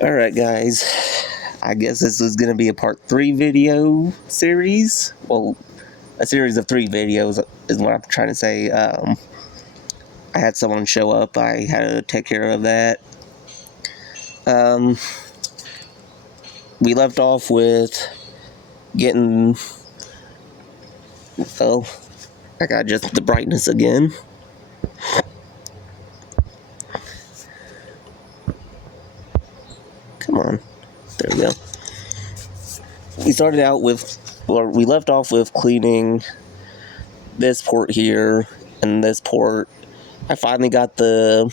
Alright guys, I guess this is going to be a part 3 video series. Well, a series of 3 videos is what I'm trying to say. I had someone show up, I had to take care of that. We left off with getting, well, I got just the brightness again. Come on, there we go. We started out with, or we left off with cleaning this port here and this port. I finally got the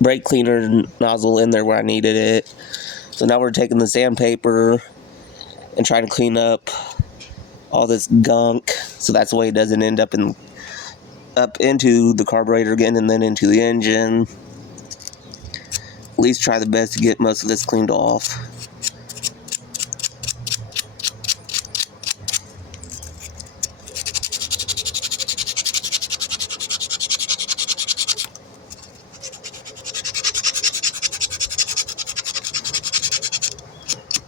brake cleaner nozzle in there where I needed it. So now we're taking the sandpaper and trying to clean up all this gunk, so that's the way it doesn't end up into the carburetor again and then into the engine. At least try the best to get most of this cleaned off.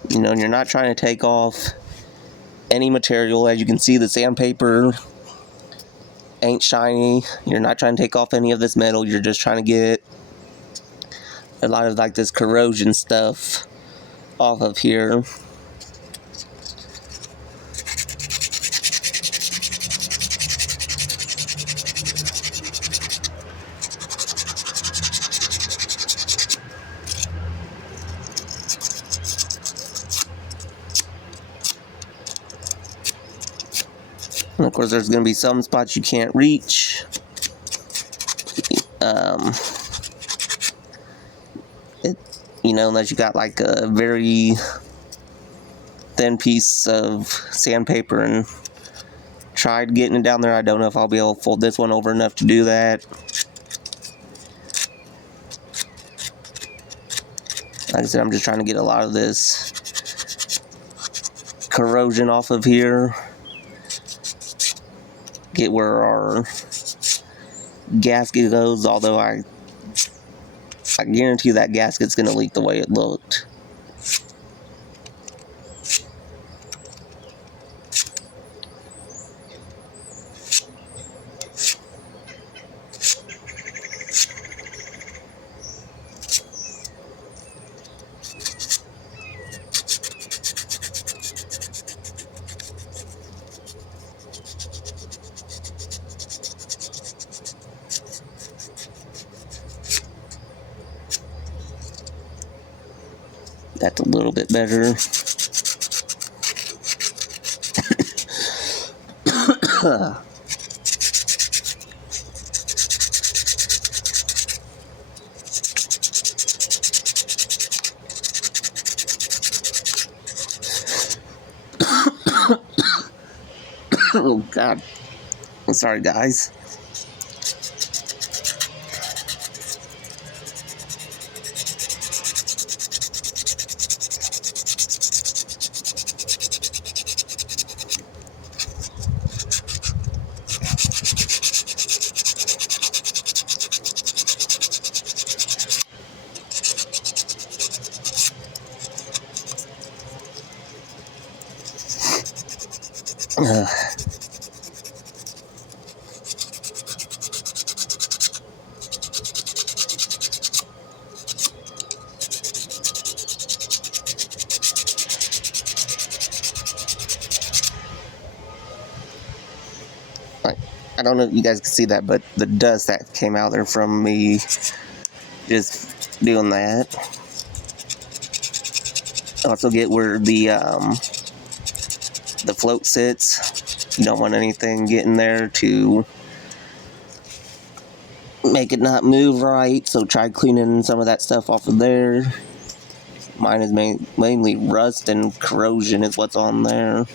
You know, and you're not trying to take off any material. As you can see, the sandpaper ain't shiny. You're not trying to take off any of this metal. You're just trying to get a lot of like this corrosion stuff off of here. And of course, there's going to be some spots you can't reach. You know, unless you got like a very thin piece of sandpaper and tried getting it down there. I don't know if I'll be able to fold this one over enough to do that. Like I said, I'm just trying to get a lot of this corrosion off of here. Get where our gasket goes, although I guarantee that gasket's going to leak the way it looked. That's a little bit better. Oh God, I'm sorry guys. I don't know if you guys can see that, but the dust that came out there from me just doing that. Also get where the float sits. You don't want anything getting there to make it not move right, so try cleaning some of that stuff off of there. Mine is mainly rust and corrosion is what's on there.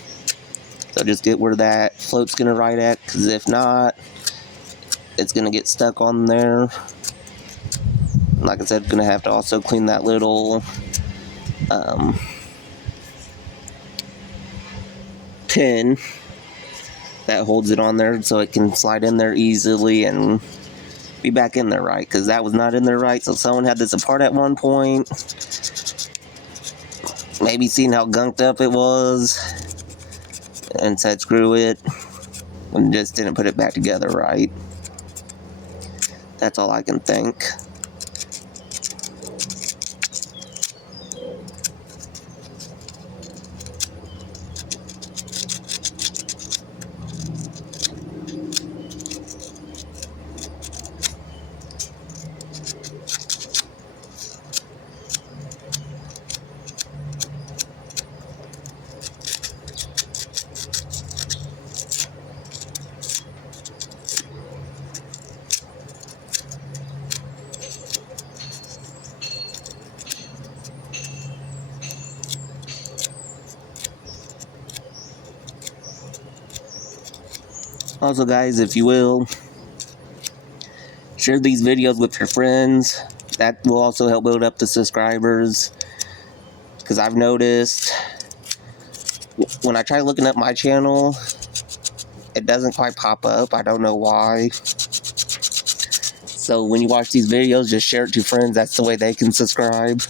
So just get where that float's gonna ride at, because if not, it's gonna get stuck on there. Like I said, gonna have to also clean that little pin that holds it on there so it can slide in there easily and be back in there right, because that was not in there right. So someone had this apart at one point, maybe seen how gunked up it was, and said screw it, and just didn't put it back together right. That's all I can think. Also, guys, if you will, share these videos with your friends. That will also help build up the subscribers. Because I've noticed when I try looking up my channel, it doesn't quite pop up. I don't know why. So when you watch these videos, just share it to friends. That's the way they can subscribe.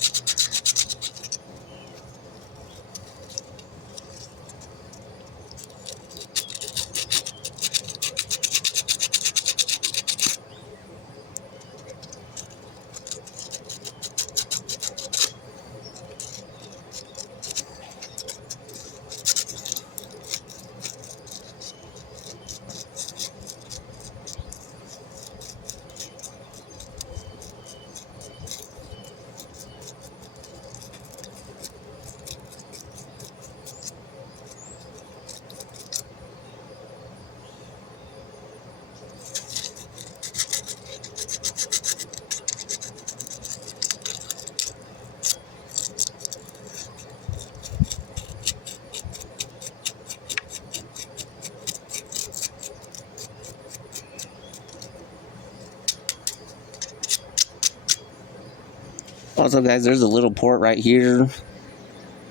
Also, guys, there's a little port right here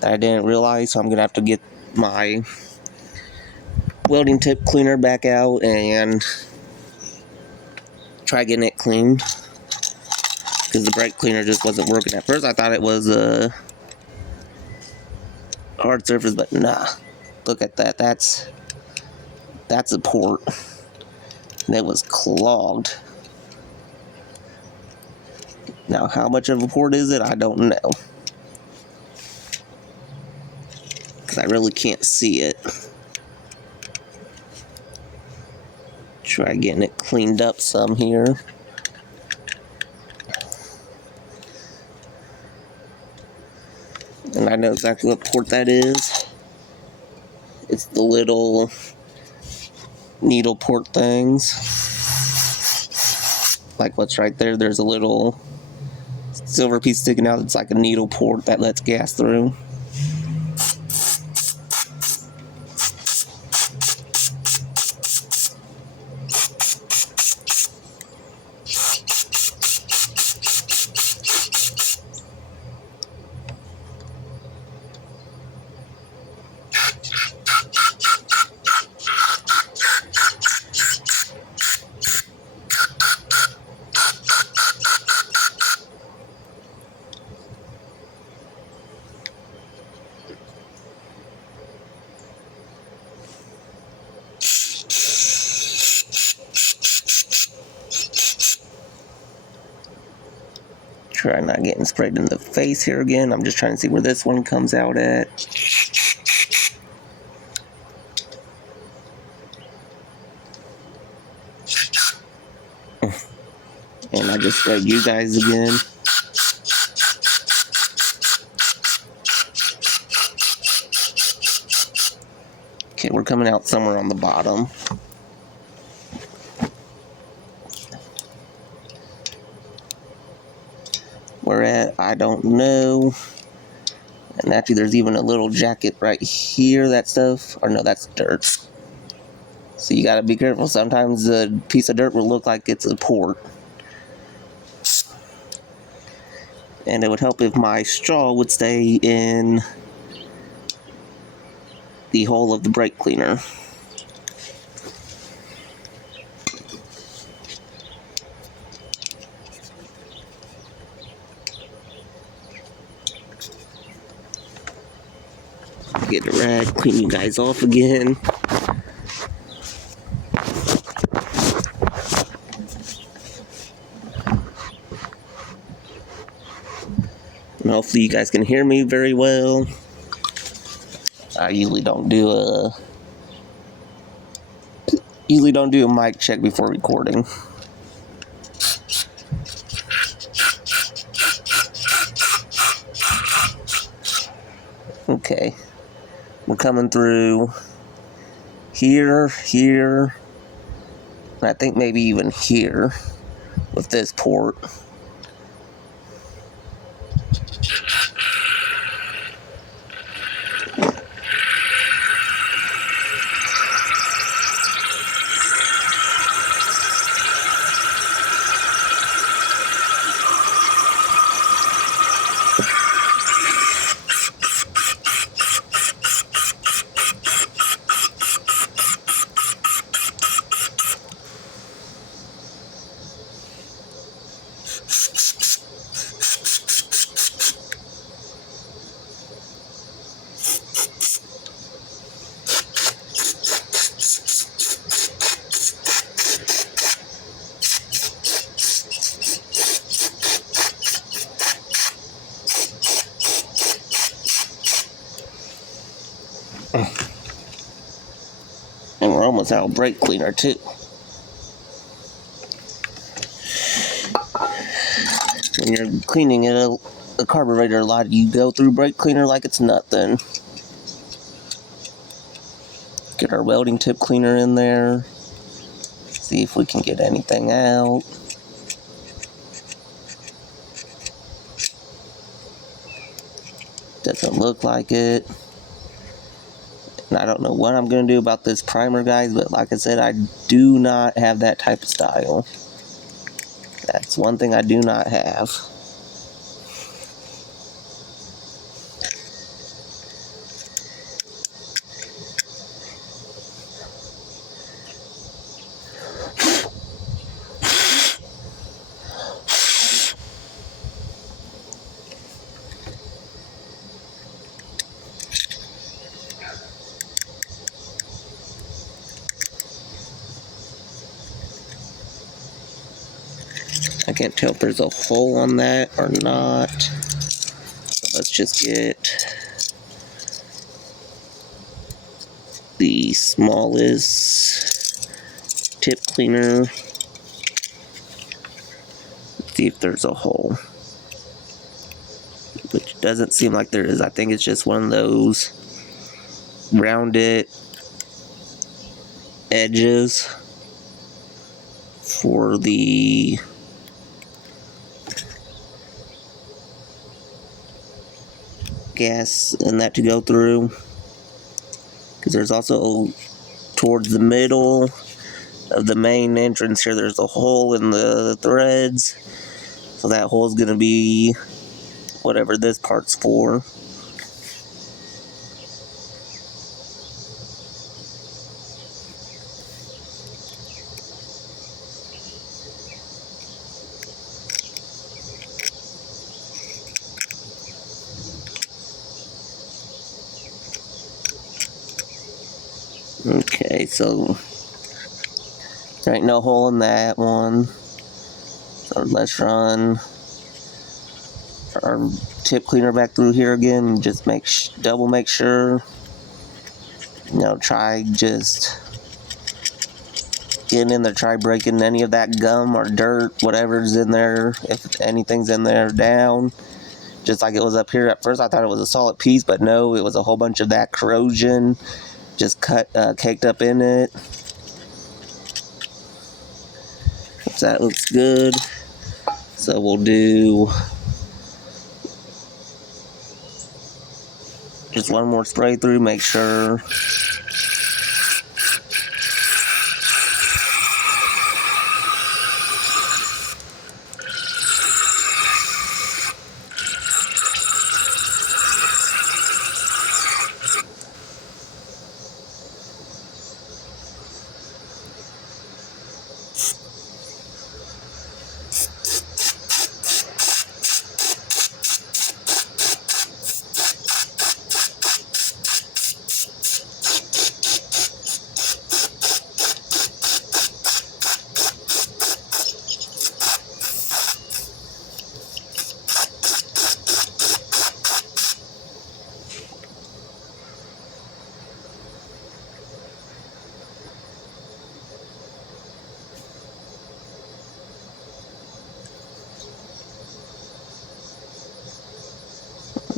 that I didn't realize, so I'm gonna have to get my welding tip cleaner back out and try getting it cleaned, because the brake cleaner just wasn't working. At first I thought it was a hard surface, but nah. Look at that. That's a port, and it was clogged. Now, how much of a port is it? I don't know, because I really can't see it. Try getting it cleaned up some here. And I know exactly what port that is. It's the little needle port things. Like what's right there, there's a little silver piece sticking out. It's like a needle port that lets gas through. Try not getting sprayed in the face here again. I'm just trying to see where this one comes out at. And I just sprayed you guys again. Okay, we're coming out somewhere on the bottom. Where at, I don't know. And actually there's even a little jacket right here, that stuff. Or no, that's dirt. So you gotta be careful. Sometimes a piece of dirt will look like it's a port. And it would help if my straw would stay in the hole of the brake cleaner. Get a rag, clean you guys off again. And hopefully you guys can hear me very well. I usually don't do a mic check before recording. Okay, we're coming through here, and I think maybe even here with this port. And we're almost out of brake cleaner too. When you're cleaning a carburetor a lot, you go through brake cleaner like it's nothing. Get our welding tip cleaner in there. See if we can get anything out. Doesn't look like it. And I don't know what I'm going to do about this primer, guys, but like I said, I do not have that type of style. That's one thing I do not have. I can't tell if there's a hole on that or not. So let's just get the smallest tip cleaner. Let's see if there's a hole. Which doesn't seem like there is. I think it's just one of those rounded edges for the gas and that to go through, because there's also towards the middle of the main entrance here, there's a hole in the threads, so that hole is going to be whatever this part's for. Okay, so there ain't no hole in that one. So let's run our tip cleaner back through here again and just double make sure. Try just getting in there, try breaking any of that gum or dirt, whatever's in there, if anything's in there, down. Just like it was up here. At first I thought it was a solid piece, but no, it was a whole bunch of that corrosion just caked up in it. So that looks good. So we'll do just one more spray through, make sure.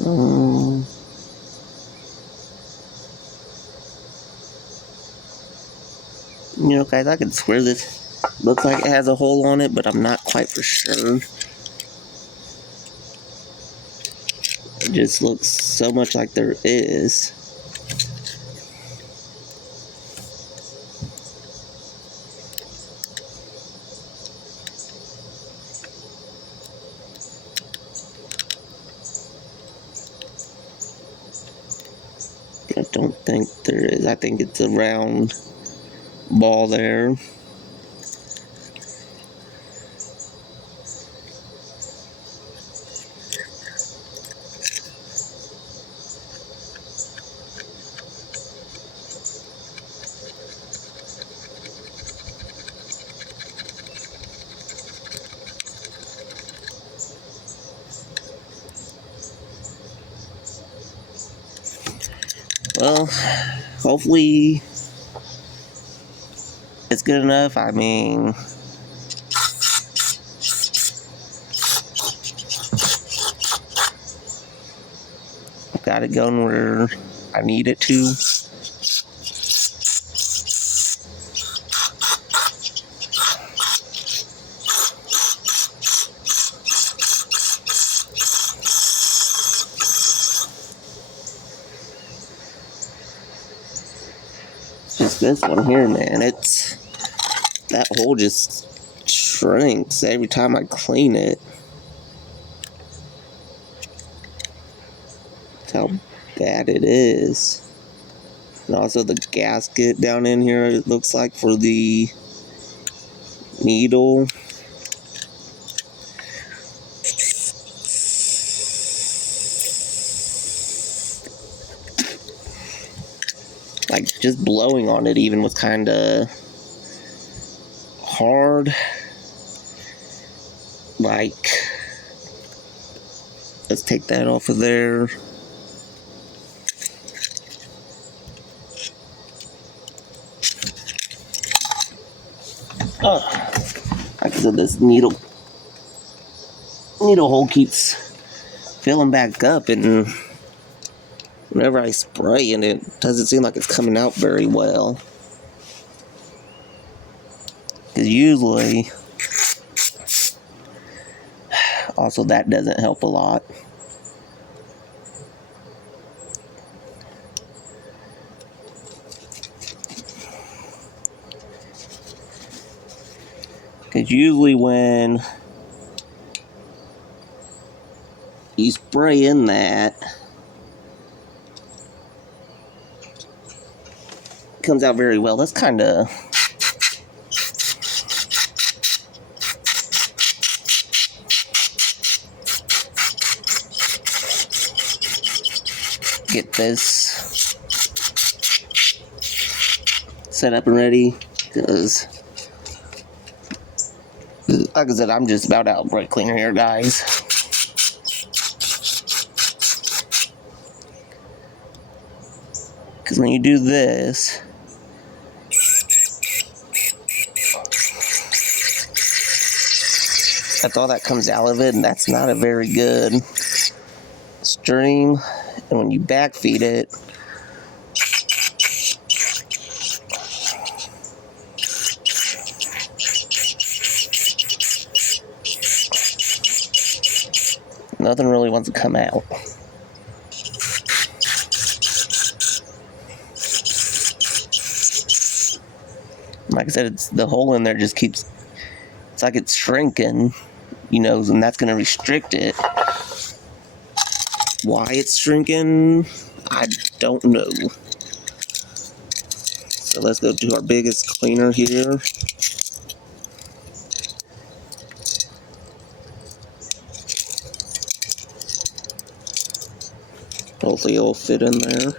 You know, guys, I could swear this looks like it has a hole on it, but I'm not quite for sure. It just looks so much like there is. I don't think there is. I think it's a round ball there. Well, hopefully it's good enough. I mean, I've got it going where I need it to. Just this one here, man. It's that hole just shrinks every time I clean it. That's how bad it is. And also the gasket down in here, it looks like, for the needle. Like, just blowing on it even was kind of hard. Like, let's take that off of there. Oh, like I said, this needle hole keeps filling back up, and whenever I spray and it doesn't seem like it's coming out very well. Because usually, also that doesn't help a lot. Because usually when you spray in that, it comes out very well. That's kind of get this set up and ready, because like I said, I'm just about out of brake cleaner here, guys. Because when you do this, that's all that comes out of it, and that's not a very good stream. And when you backfeed it, nothing really wants to come out. Like I said, it's the hole in there just keeps, it's like it's shrinking, you know, and that's going to restrict it. Why it's shrinking, I don't know. So let's go to our biggest cleaner here. Hopefully it'll fit in there.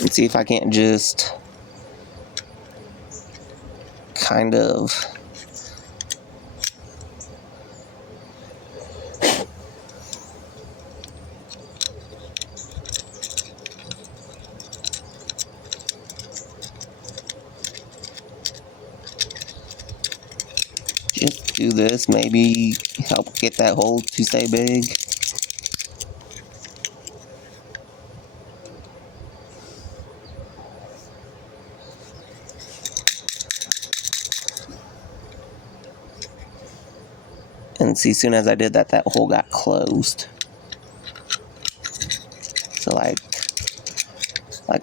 And see if I can't just kind of just do this, maybe help get that hole to stay big. And see, as soon as I did that, that hole got closed. So like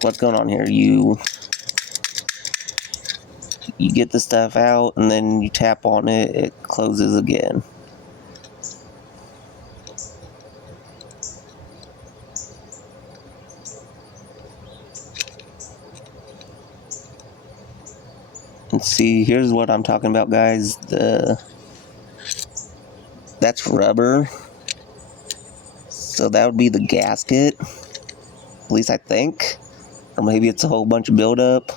what's going on here? You get the stuff out, and then you tap on it, it closes again. And see, here's what I'm talking about, guys. That's rubber. So that would be the gasket. At least I think. Or maybe it's a whole bunch of buildup.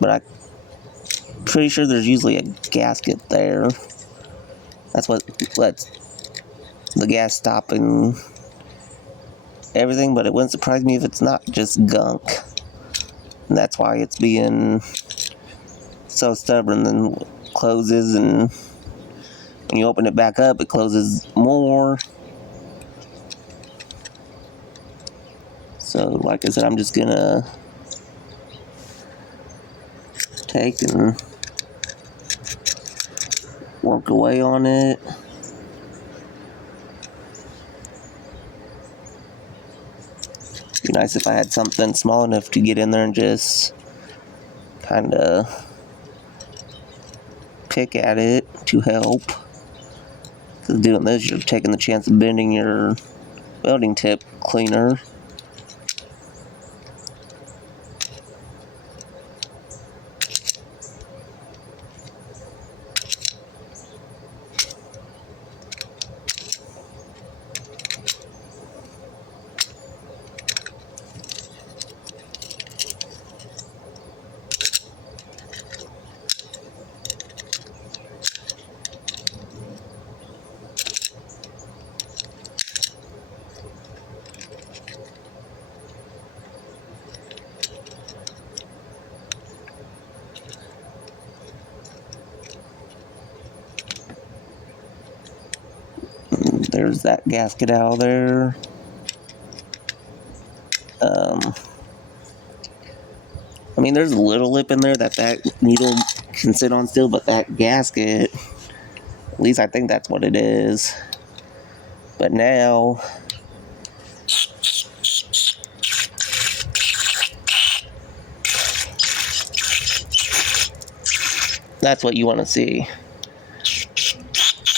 But I'm pretty sure there's usually a gasket there. That's what lets the gas stop and everything, but it wouldn't surprise me if it's not just gunk. And that's why it's being so stubborn and closes, and when you open it back up, it closes more. So, like I said, I'm just gonna take and work away on it. Be nice if I had something small enough to get in there and just kind of pick at it to help. Because doing this, you're taking the chance of bending your welding tip cleaner. There's that gasket out of there. I mean, there's a little lip in there that needle can sit on still, but that gasket, at least I think that's what it is. But now, that's what you want to see.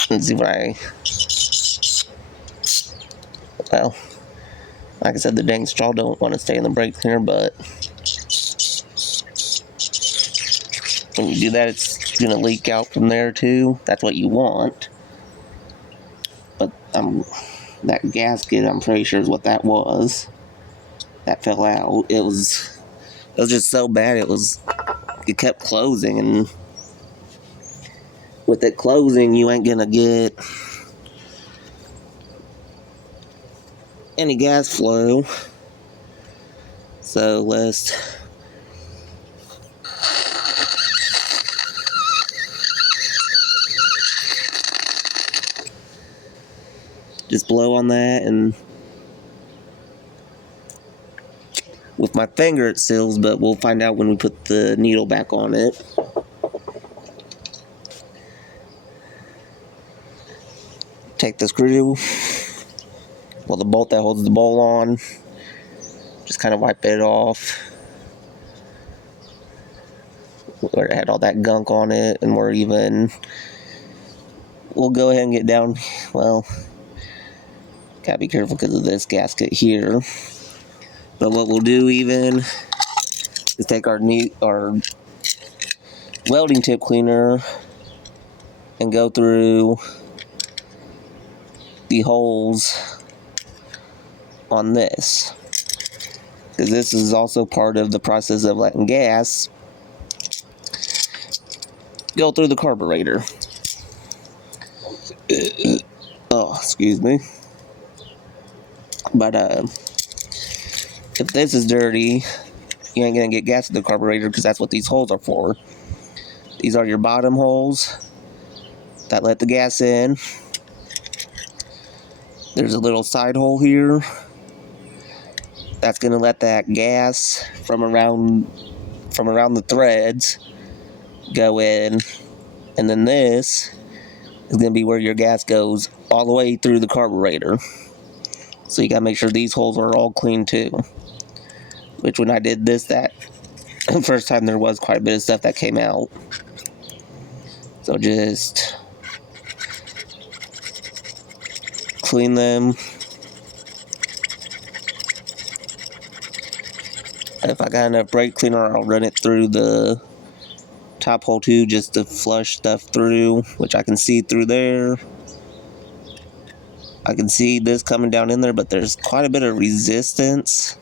Let's see what well, like I said, the dang straw don't want to stay in the brake cleaner, but when you do that, it's going to leak out from there too. That's what you want. But that gasket, I'm pretty sure is what that was. That fell out. It was just so bad. It kept closing, and with it closing, you ain't gonna get any gas flow. So let's just blow on that, and with my finger it seals, but we'll find out when we put the needle back on it. Take the screw, well, the bolt that holds the bowl on, just kind of wipe it off where it had all that gunk on it, and we'll go ahead and get down. Well, gotta be careful because of this gasket here. But what we'll do even is take our welding tip cleaner and go through the holes on this, because this is also part of the process of letting gas go through the carburetor. Oh, excuse me. But if this is dirty, you ain't gonna get gas in the carburetor, because that's what these holes are for. These are your bottom holes that let the gas in. There's a little side hole here that's gonna let that gas from around the threads go in, and then this is going to be where your gas goes all the way through the carburetor. So you got to make sure these holes are all clean too. Which when I did this, that first time, there was quite a bit of stuff that came out. So just clean them. If I got enough brake cleaner, I'll run it through the top hole too, just to flush stuff through, which I can see through there. I can see this coming down in there, but there's quite a bit of resistance.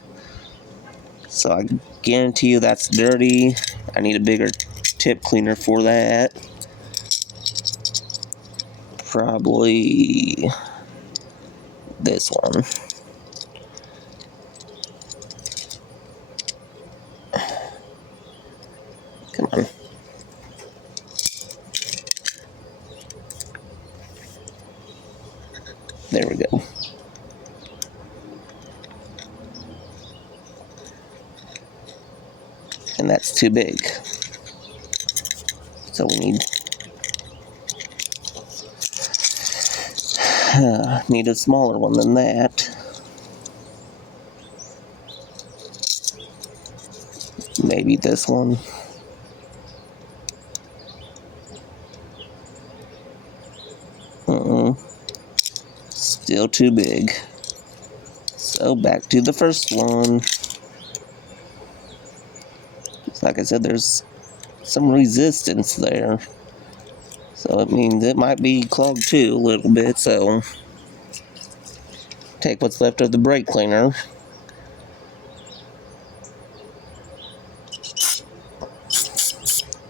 So I guarantee you that's dirty. I need a bigger tip cleaner for that. Probably this one. Come on. There we go. And that's too big. So we need a smaller one than that. Maybe this one. Still too big. So back to the first one. Like I said, there's some resistance there. So it means it might be clogged too a little bit. So take what's left of the brake cleaner.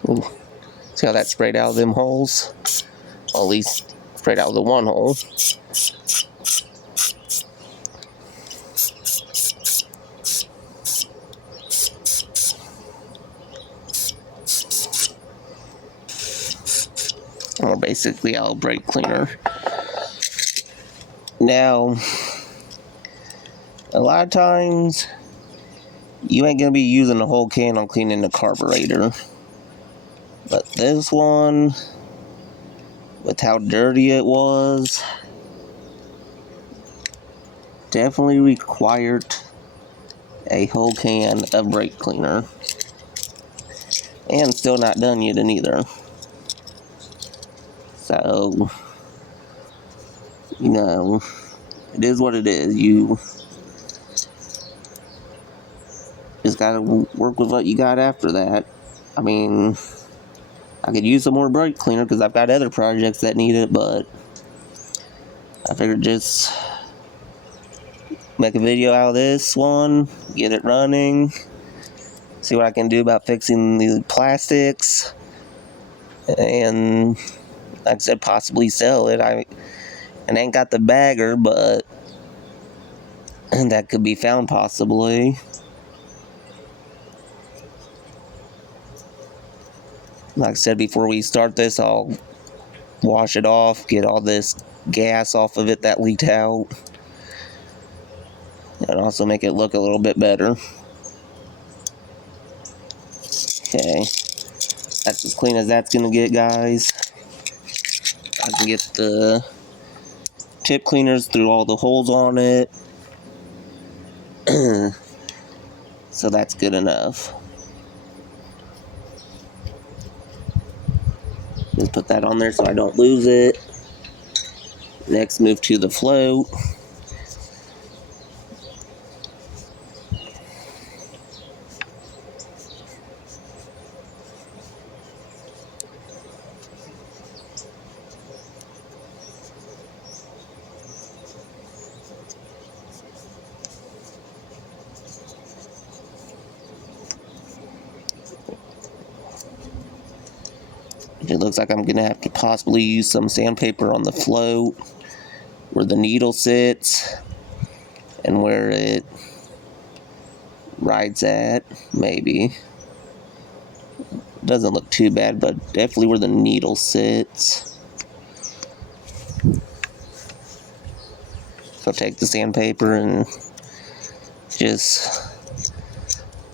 Ooh. See how that sprayed out of them holes? Well, at least sprayed out of the one hole. Or basically our brake cleaner. Now, a lot of times you ain't gonna be using the whole can on cleaning the carburetor. But this one, with how dirty it was, definitely required a whole can of brake cleaner. And still not done yet either. So, you know, it is what it is. You just gotta work with what you got after that. I mean, I could use some more brake cleaner because I've got other projects that need it, but I figured just make a video out of this one, get it running, see what I can do about fixing the plastics, and like I said, possibly sell it. I ain't got the bagger, but that could be found possibly. Like I said, before we start this, I'll wash it off, get all this gas off of it that leaked out, and also make it look a little bit better. Okay, that's as clean as that's gonna get, guys. I can get the tip cleaners through all the holes on it. So that's good enough. Just put that on there so I don't lose it. Next, move to the float. It looks like I'm going to have to possibly use some sandpaper on the float where the needle sits and where it rides at, maybe. Doesn't look too bad, but definitely where the needle sits. So take the sandpaper and just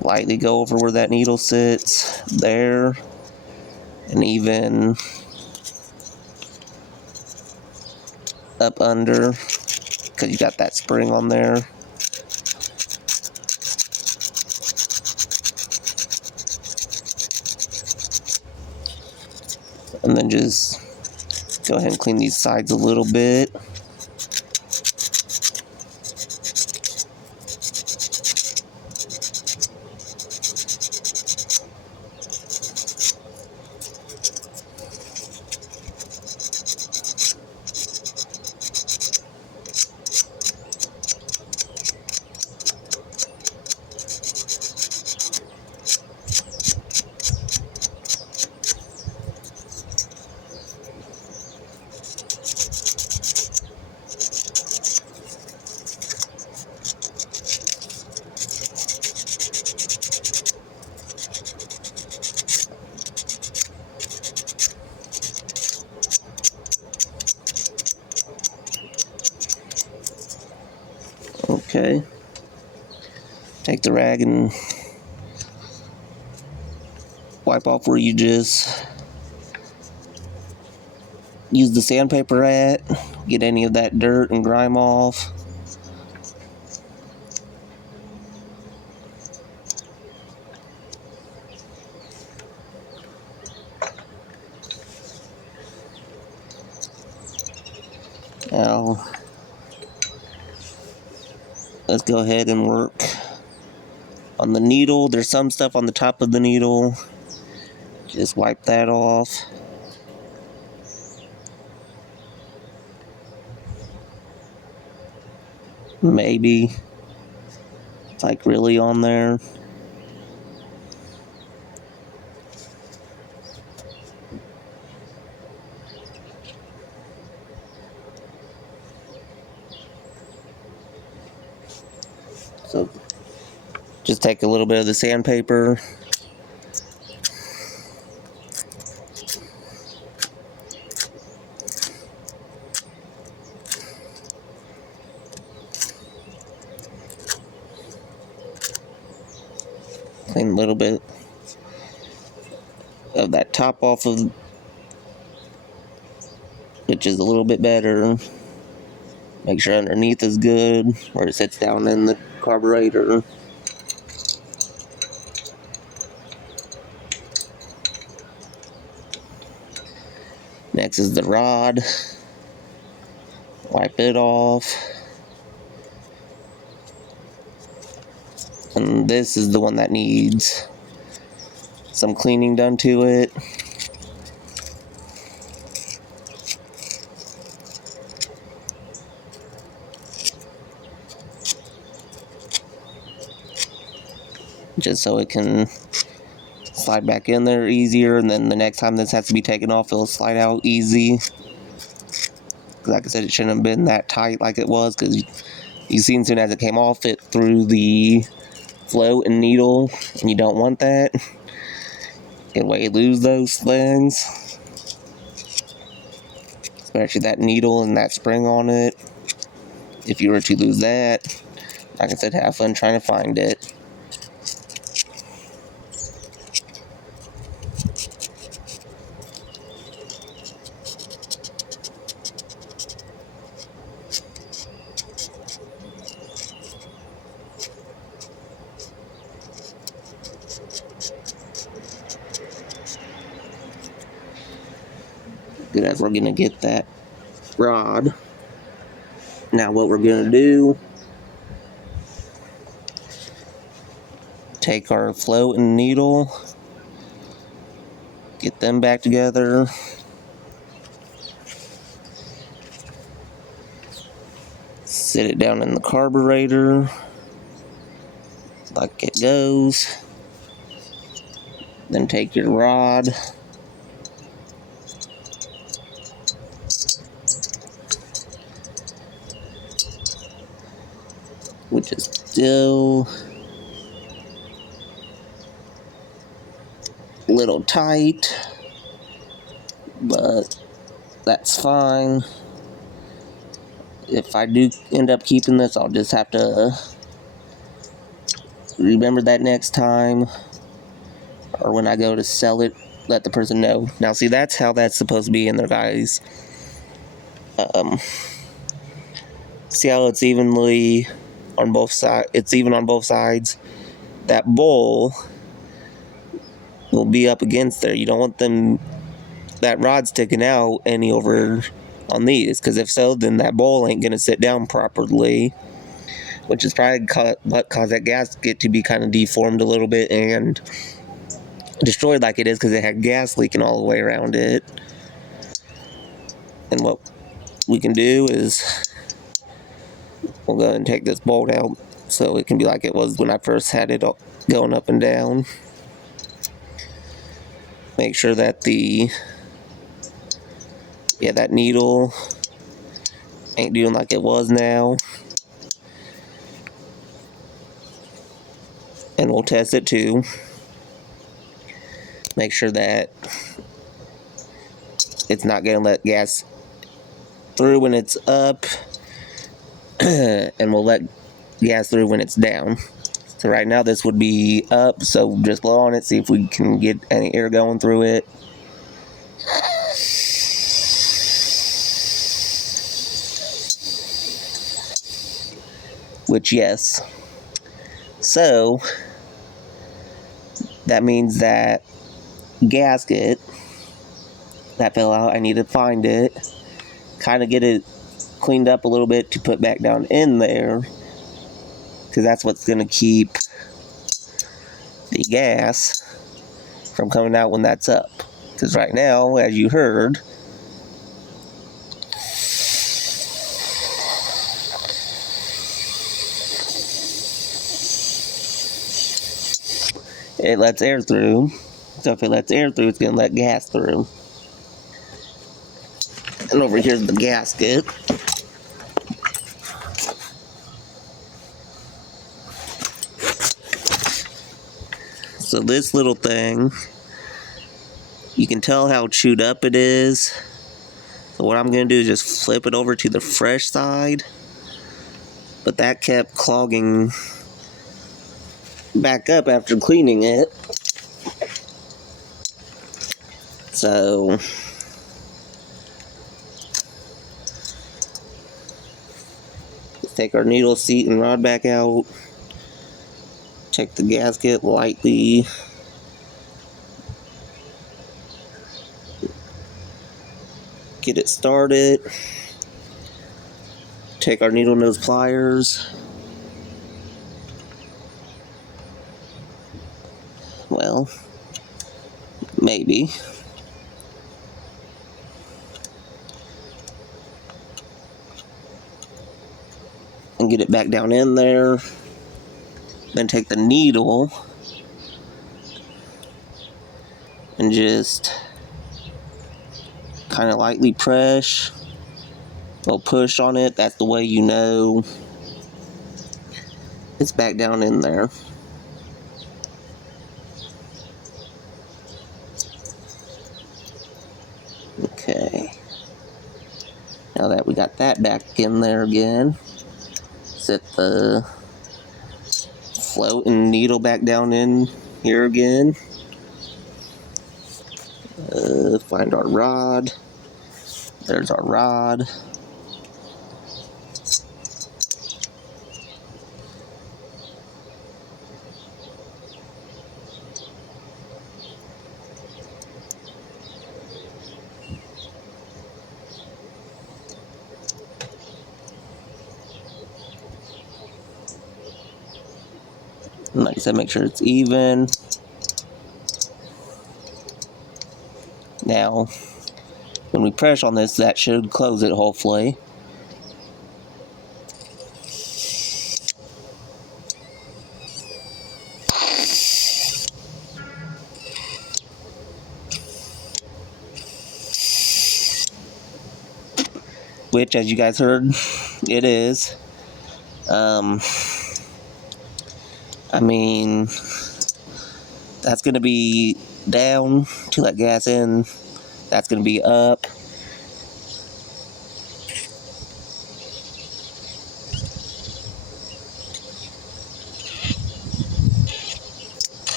lightly go over where that needle sits there. And even up under, because you got that spring on there. And then just go ahead and clean these sides a little bit. Okay. Take the rag and wipe off where you just use the sandpaper at. Get any of that dirt and grime off. Now, let's go ahead and work on the needle. There's some stuff on the top of the needle. Just wipe that off. Maybe it's like really on there. So just take a little bit of the sandpaper. Clean a little bit of that top off of, which is a little bit better. Make sure underneath is good, where it sits down in the carburetor. Next is the rod. Wipe it off. And this is the one that needs some cleaning done to it. Just so it can slide back in there easier, and then the next time this has to be taken off, it'll slide out easy. Like I said, it shouldn't have been that tight like it was, because you seen soon as it came off, it threw the float and needle, and you don't want that. Get way you lose those things, especially that needle and that spring on it. If you were to lose that, like I said, have fun trying to find it. Good, as we're gonna get that rod. Now what we're gonna do, take our float and needle, get them back together. Sit it down in the carburetor like it goes. Then take your rod, which is still a little tight, but that's fine. If I do end up keeping this, I'll just have to remember that next time, or when I go to sell it, let the person know. Now see, that's how that's supposed to be in there, guys. See how it's evenly on both sides? It's even on both sides. That bowl will be up against there. You don't want that rod sticking out any over on these, because if so, then that bowl ain't gonna sit down properly, which is probably what caused that gasket to be kind of deformed a little bit and destroyed like it is, because it had gas leaking all the way around it. And what we can do is we'll go ahead and take this bolt out so it can be like it was when I first had it going up and down. Make sure that that needle ain't doing like it was now. And we'll test it too. Make sure that it's not going to let gas through when it's up, and we'll let gas through when it's down. So right now this would be up, so just blow on it, see if we can get any air going through it. Which, yes. So that means that gasket that fell out, I need to find it, kind of get it cleaned up a little bit to put back down in there, because that's what's going to keep the gas from coming out when that's up. Because right now, as you heard, it lets air through. So if it lets air through, it's going to let gas through. And over here's the gasket. So this little thing, you can tell how chewed up it is. So what I'm going to do is just flip it over to the fresh side. But that kept clogging back up after cleaning it. So let's take our needle, seat, and rod back out. Check the gasket lightly. Get it started. Take our needle nose pliers. Well, maybe. And get it back down in there. Then take the needle and just kind of lightly press. Or push on it. That's the way you know it's back down in there. Okay. Now that we got that back in there again, set the floating needle back down in here again. Find our rod. There's our rod. And like I said, make sure it's even. Now, when we press on this, that should close it, hopefully. Which, as you guys heard, it is. I mean, that's going to be down to let gas in. That's going to be up.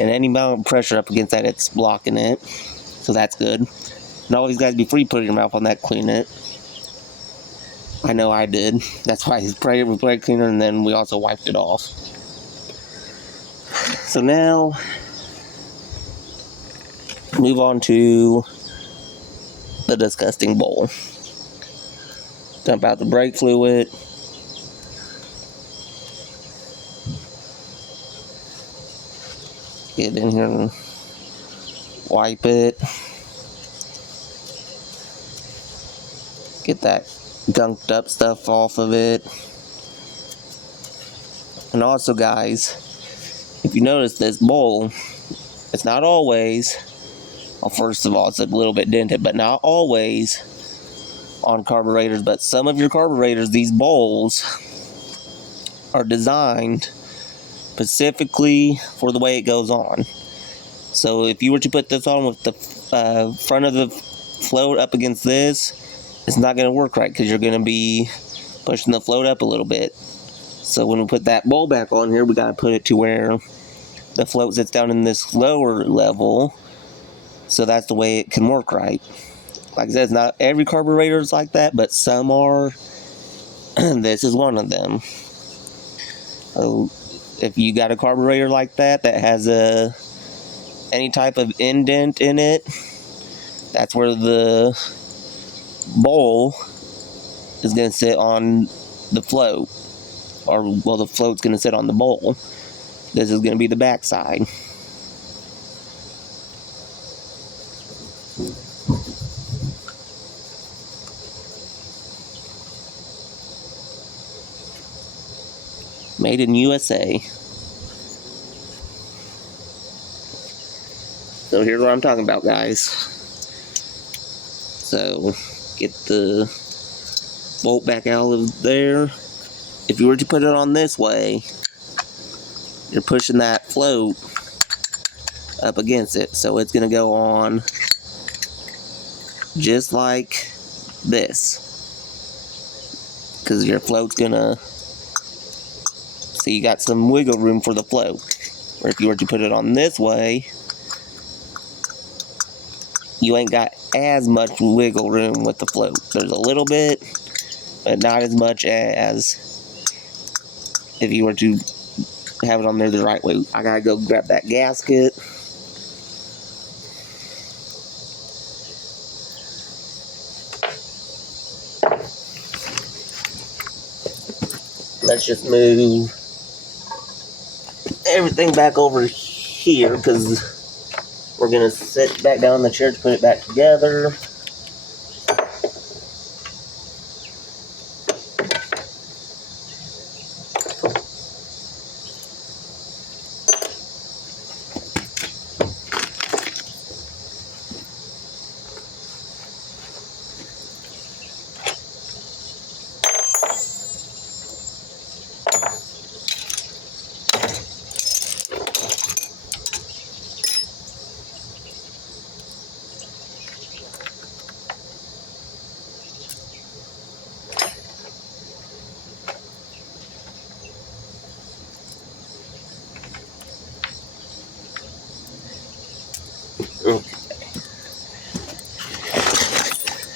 And any amount of pressure up against that, it's blocking it. So that's good. And always guys, before you put your mouth on that, clean it. I know I did. That's why I sprayed it with brake cleaner, and then we also wiped it off. So now, move on to the disgusting bowl. Dump out the brake fluid. Get in here and wipe it. Get that gunked up stuff off of it. And also guys, if you notice this bowl, it's not always, well, first of all, it's a little bit dented, but not always on carburetors. But some of your carburetors, these bowls are designed specifically for the way it goes on. So if you were to put this on with the front of the float up against this, it's not going to work right because you're going to be pushing the float up a little bit. So when we put that bowl back on here, we got to put it to where the float sits down in this lower level, so that's the way it can work right. Like I said, not every carburetor is like that, but some are. This is one of them. So if you got a carburetor like that has any type of indent in it, that's where the bowl is going to sit on the float. Or, well, the float's going to sit on the bowl. This is going to be the back side. Made in USA. So here's what I'm talking about, guys. So get the bolt back out of there. If you were to put it on this way, you're pushing that float up against it. So it's going to go on just like this. Because your float's going to... So you got some wiggle room for the float. Or if you were to put it on this way, you ain't got as much wiggle room with the float. There's a little bit, but not as much as if you were to have it on there the right way. I gotta go grab that gasket. Let's just move everything back over here because we're gonna sit back down in the chair to put it back together.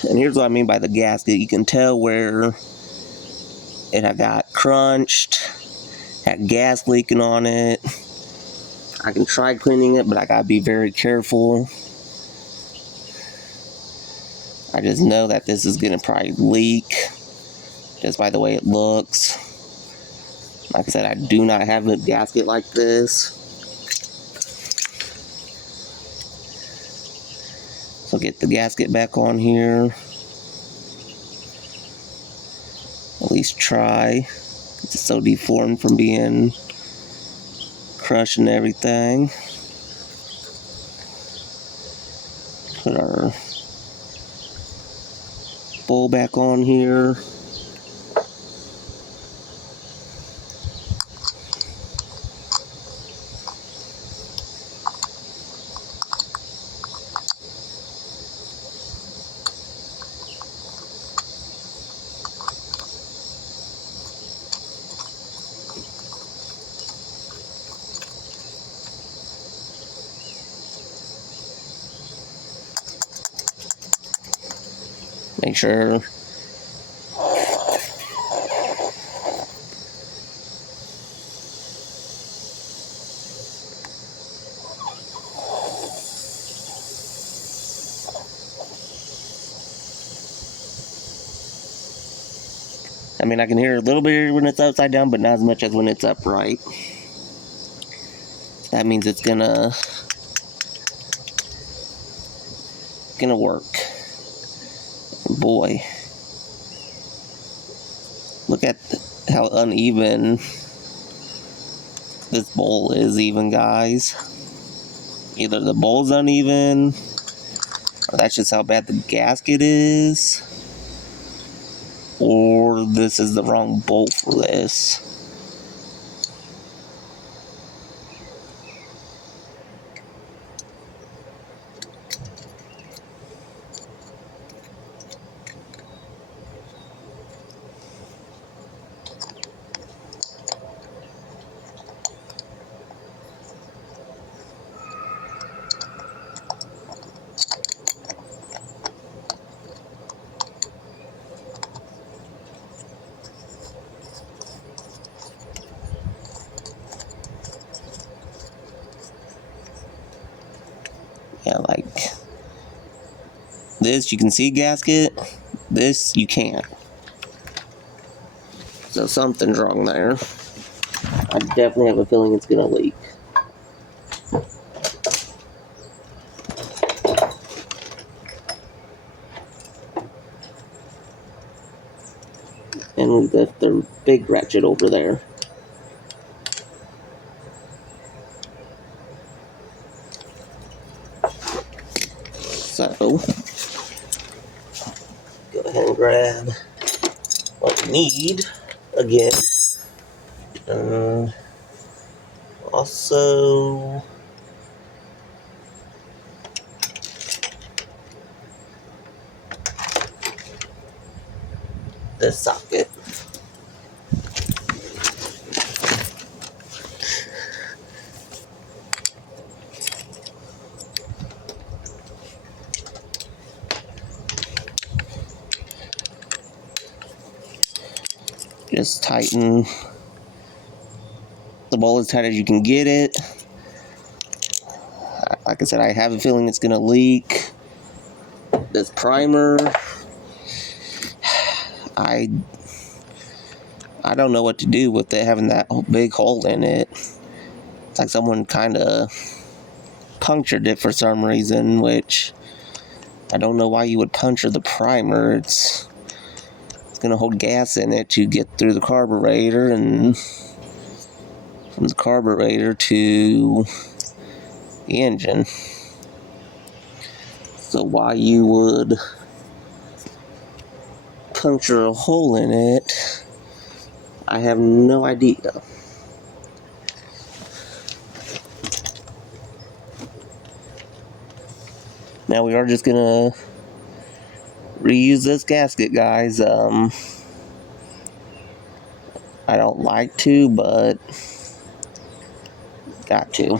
And here's what I mean by the gasket. You can tell where it had got crunched, had gas leaking on it. I can try cleaning it, but I gotta be very careful. I just know that this is gonna probably leak just by the way it looks. Like I said, I do not have a gasket like this. So get the gasket back on here. At least try. It's so deformed from being crushed and everything. Put our bowl back on here. Make sure. I mean, I can hear a little bit when it's upside down, but not as much as when it's upright. That means it's gonna work. Boy, look at how uneven this bowl is, even, guys. Either the bowl's uneven, or that's just how bad the gasket is, or this is the wrong bolt for this. Yeah, like this, you can see gasket. This, you can't. So something's wrong there. I definitely have a feeling it's gonna leak. And we left the big ratchet over there. So, go ahead and grab what we need again. Also, this socket. Just tighten the bowl as tight as you can get it. Like I said, I have a feeling it's gonna leak. This primer, I don't know what to do with it having that big hole in it. It's like someone kind of punctured it for some reason, which I don't know why you would puncture the primer. It's gonna hold gas in it to get through the carburetor, and from the carburetor to the engine. So why you would puncture a hole in it, I have no idea. Now we are just gonna reuse this gasket, guys. I don't like to, but got to.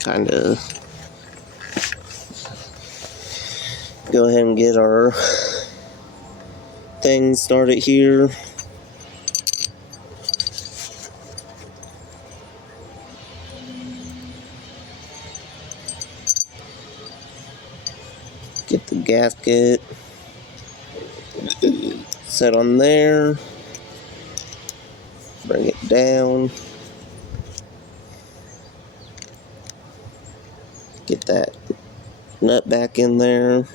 Kind of go ahead and get our thing started here. Get the gasket set on there. Bring it down. Get that nut back in there.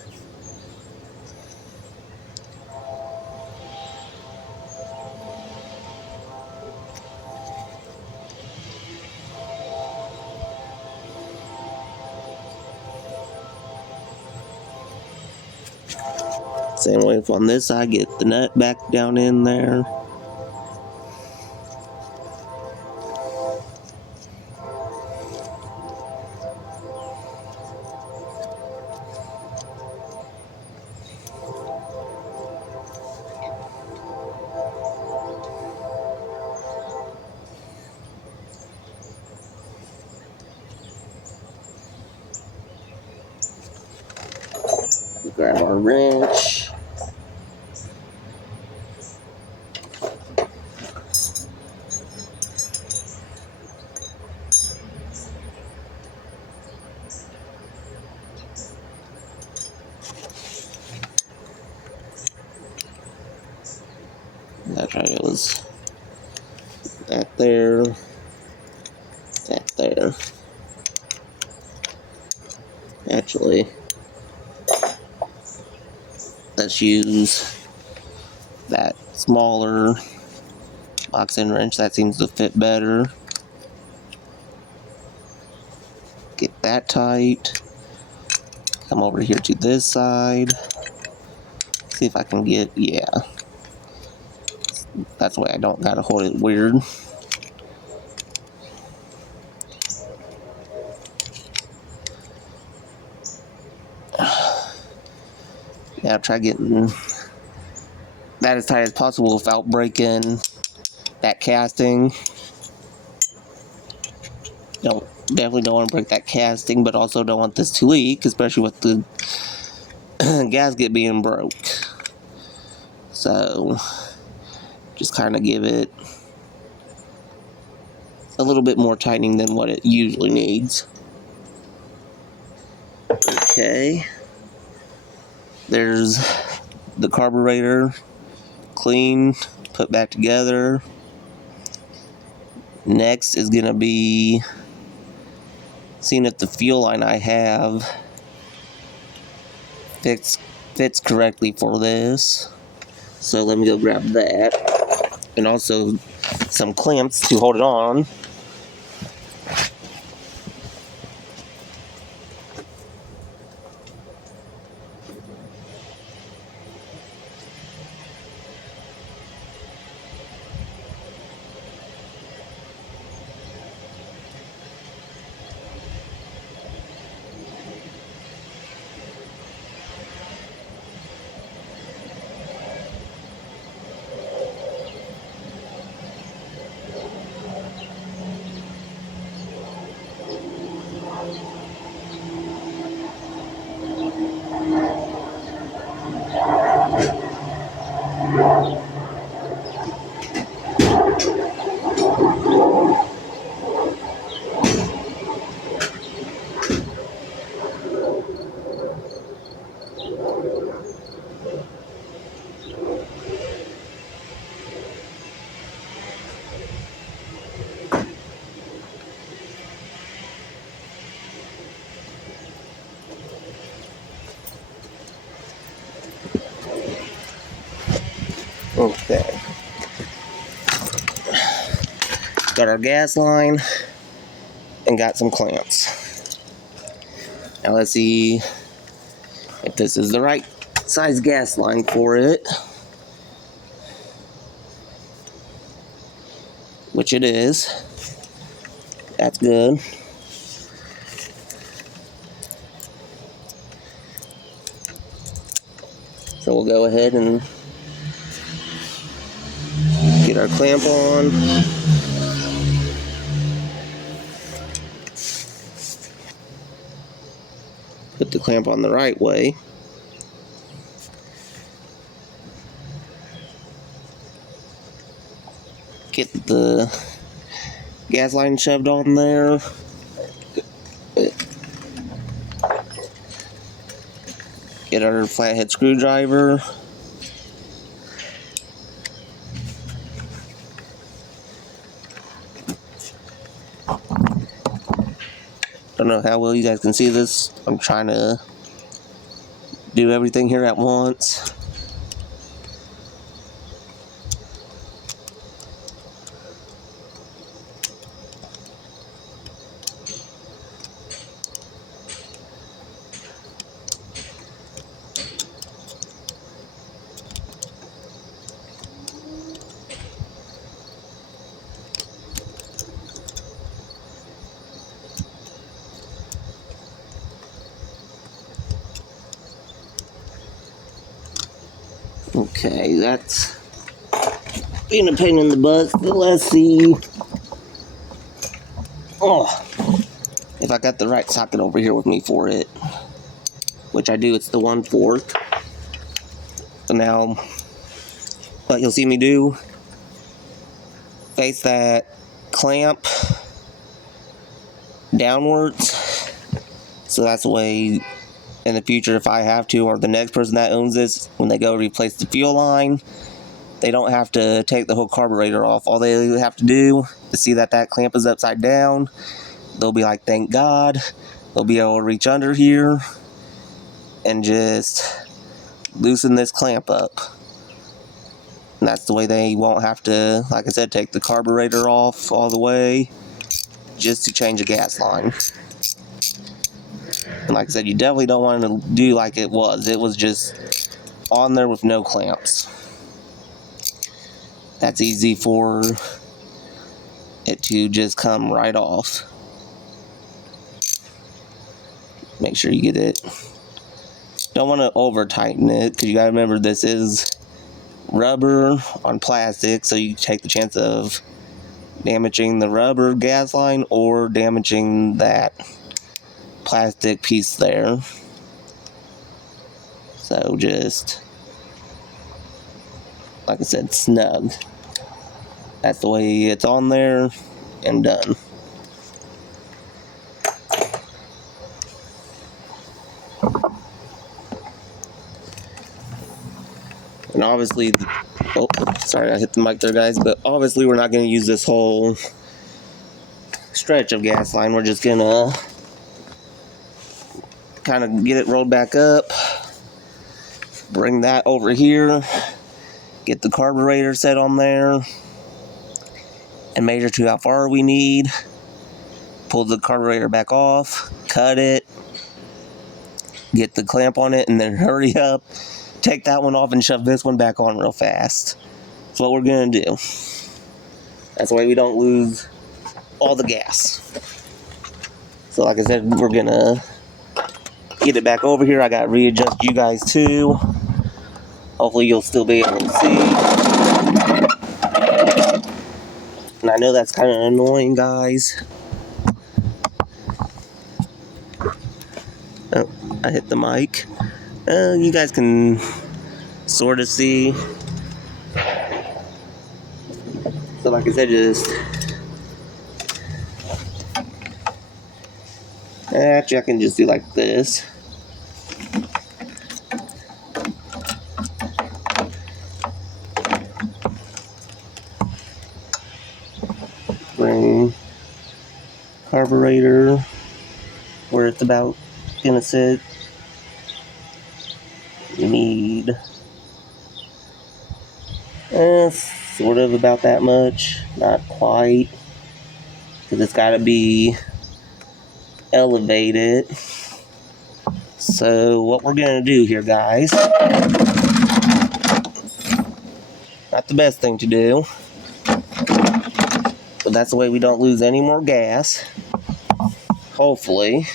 Same way on this side, get the nut back down in there. Grab our wrench. That's right, it was that there, that there. Actually, let's use that smaller box end wrench. That seems to fit better. Get that tight. Come over here to this side. See if I can get, yeah. That's why I don't gotta hold it weird. Now try getting that as tight as possible without breaking that casting. Definitely don't want to break that casting, but also don't want this to leak, especially with the gasket being broke. So just kind of give it a little bit more tightening than what it usually needs. Okay. There's the carburetor, clean, put back together. Next is gonna be seeing if the fuel line I have fits correctly for this. So let me go grab that, and also some clamps to hold it on. Okay. Got our gas line and got some clamps. Now let's see if this is the right size gas line for it. Which it is. That's good. So we'll go ahead and get our clamp on. Put the clamp on the right way. Get the gas line shoved on there. Get our flathead screwdriver. Don't know how well you guys can see this. I'm trying to do everything here at once. Okay, that's being a pain in the butt. Let's see. Oh, if I got the right socket over here with me for it. which I do, it's the 1/4. So now, what you'll see me do, face that clamp downwards. So that's the way in the future, if I have to, or the next person that owns this, when they go replace the fuel line, they don't have to take the whole carburetor off. All they have to do is see that that clamp is upside down. They'll be like, thank God. They'll be able to reach under here and just loosen this clamp up. And that's the way they won't have to, like I said, take the carburetor off all the way just to change a gas line. And like I said, you definitely don't want to do like it was. It was just on there with no clamps. That's easy for it to just come right off. Make sure you get it. Don't want to over tighten it, because you got to remember this is rubber on plastic, so you take the chance of damaging the rubber gas line or damaging that plastic piece there. So just, like I said, snug. That's the way it's on there and done. And obviously, oh, sorry, I hit the mic there, guys, but obviously we're not going to use this whole stretch of gas line. We're just going to kind of get it rolled back up, bring that over here, get the carburetor set on there, and measure to how far we need. Pull the carburetor back off, cut it, get the clamp on it, and then hurry up, take that one off and shove this one back on real fast. That's what we're going to do. That's the way we don't lose all the gas. So like I said, we're going to get it back over here. I got to readjust you guys too. Hopefully you'll still be able to see. And I know that's kind of annoying, guys. Oh, I hit the mic. You guys can sort of see. So like I said, just actually I can just do like this. Bring carburetor where it's about gonna sit. You need sort of about that much, not quite, because it's got to be elevated. So what we're gonna do here, guys, not the best thing to do, but that's the way we don't lose any more gas. Hopefully,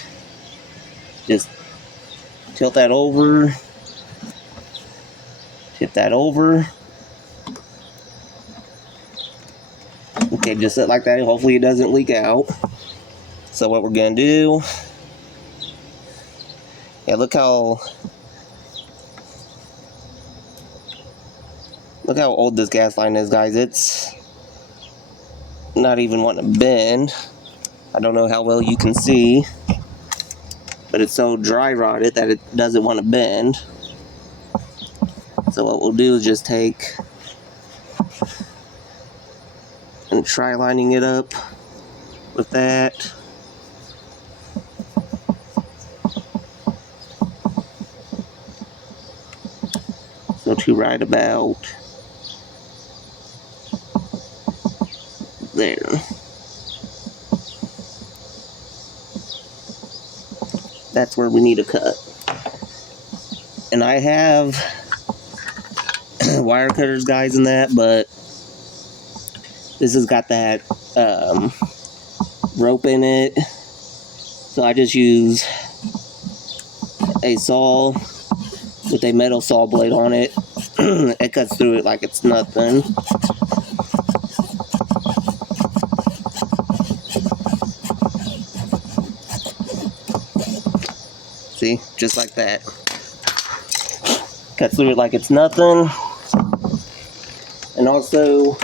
just tilt that over, tip that over. Okay, just sit like that. Hopefully it doesn't leak out. So what we're gonna do, yeah, look how old this gas line is, guys. It's not even wanting to bend. I don't know how well you can see, but it's so dry rotted that it doesn't want to bend. So what we'll do is just take and try lining it up with that. So to right about there. That's where we need a cut. And I have wire cutters, guys, in that, but this has got that rope in it. So I just use a saw with a metal saw blade on it. It cuts through it like it's nothing. So See, just like that. Cut through it like it's nothing. And also,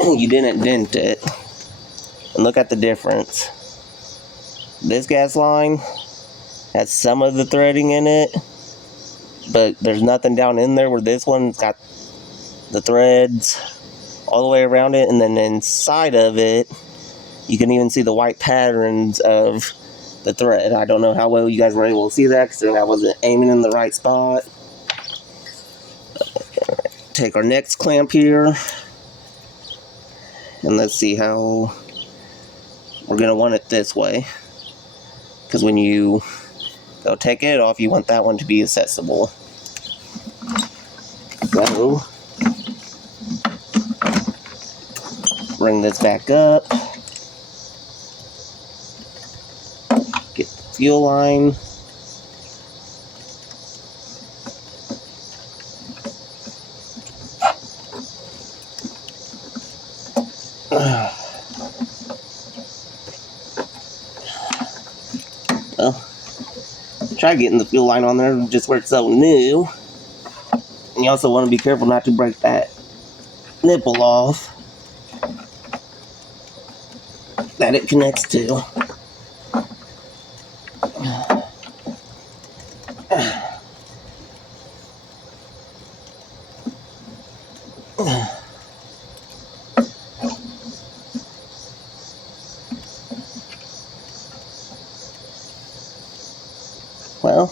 you didn't dent it. And look at the difference. This gas line has some of the threading in it, but there's nothing down in there, where this one's got the threads all the way around it, and then inside of it, you can even see the white patterns of the thread. I don't know how well you guys were able to see that, because I wasn't aiming in the right spot. Take our next clamp here, and let's see how we're going to want it this way, because when you go take it off, you want that one to be accessible. So, bring this back up, get the fuel line, well, try getting the fuel line on there just where it's so new. And you also want to be careful not to break that nipple off that it connects to. Well,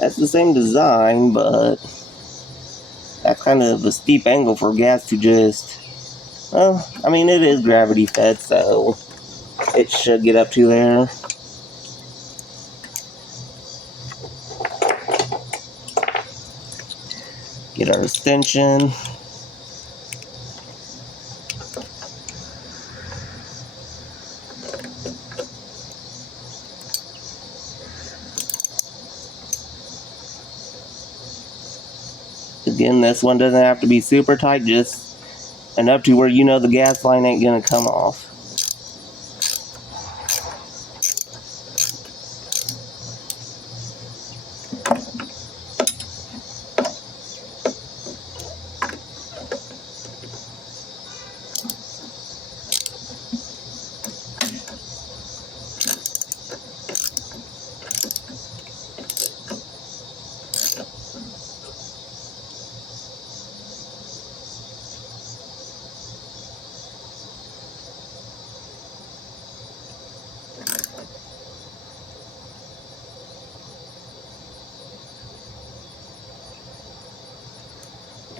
that's the same design, but that's kind of a steep angle for gas to just, well, I mean, it is gravity fed, so it should get up to there. Get our extension. Again, this one doesn't have to be super tight, just enough to where you know the gas line ain't gonna come off.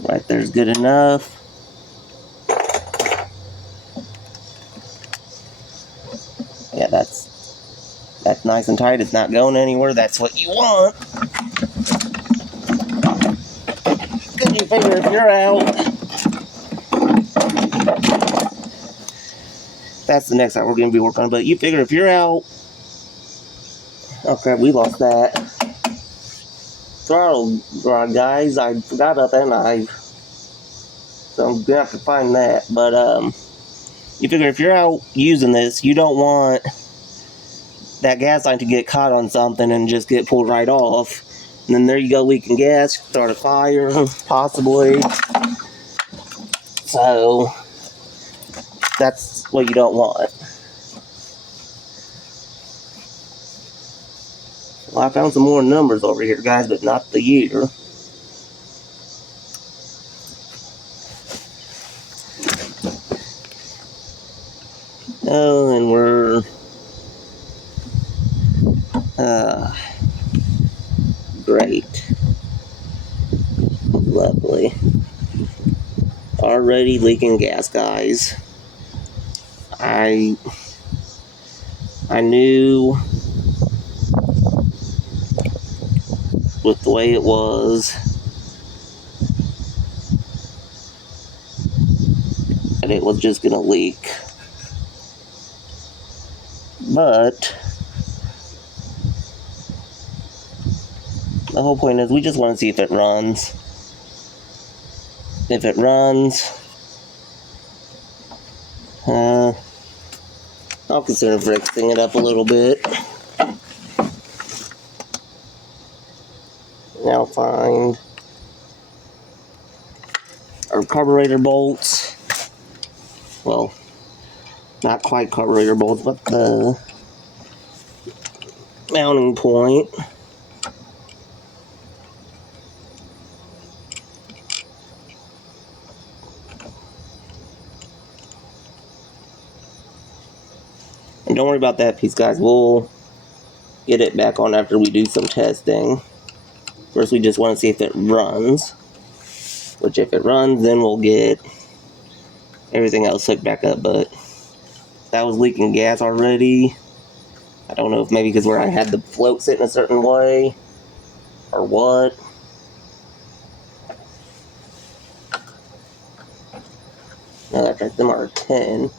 Right there's good enough. Yeah, that's nice and tight. It's not going anywhere. That's what you want. Because you figure if you're out, that's the next time we're going to be working on. But you figure if you're out, oh crap, we lost that throttle rod, guys. I forgot about that knife, so I'm gonna have to find that. But you figure if you're out using this, you don't want that gas line to get caught on something and just get pulled right off, and then there you go, leaking gas, start a fire possibly. So that's what you don't want. Well, I found some more numbers over here, guys, but not the year. Oh, and we're great. Lovely. Already leaking gas, guys. I knew with the way it was that it was just gonna leak. But the whole point is we just want to see if it runs. If it runs, I'll consider fixing it up a little bit. Now find our carburetor bolts. Well, not quite carburetor bolts, but the mounting point. And don't worry about that piece, guys. We'll get it back on after we do some testing. First, we just want to see if it runs. Which, if it runs, then we'll get everything else hooked back up. But that was leaking gas already. I don't know if maybe because where I had the float sitting a certain way or what. No, that's right. Them are 10.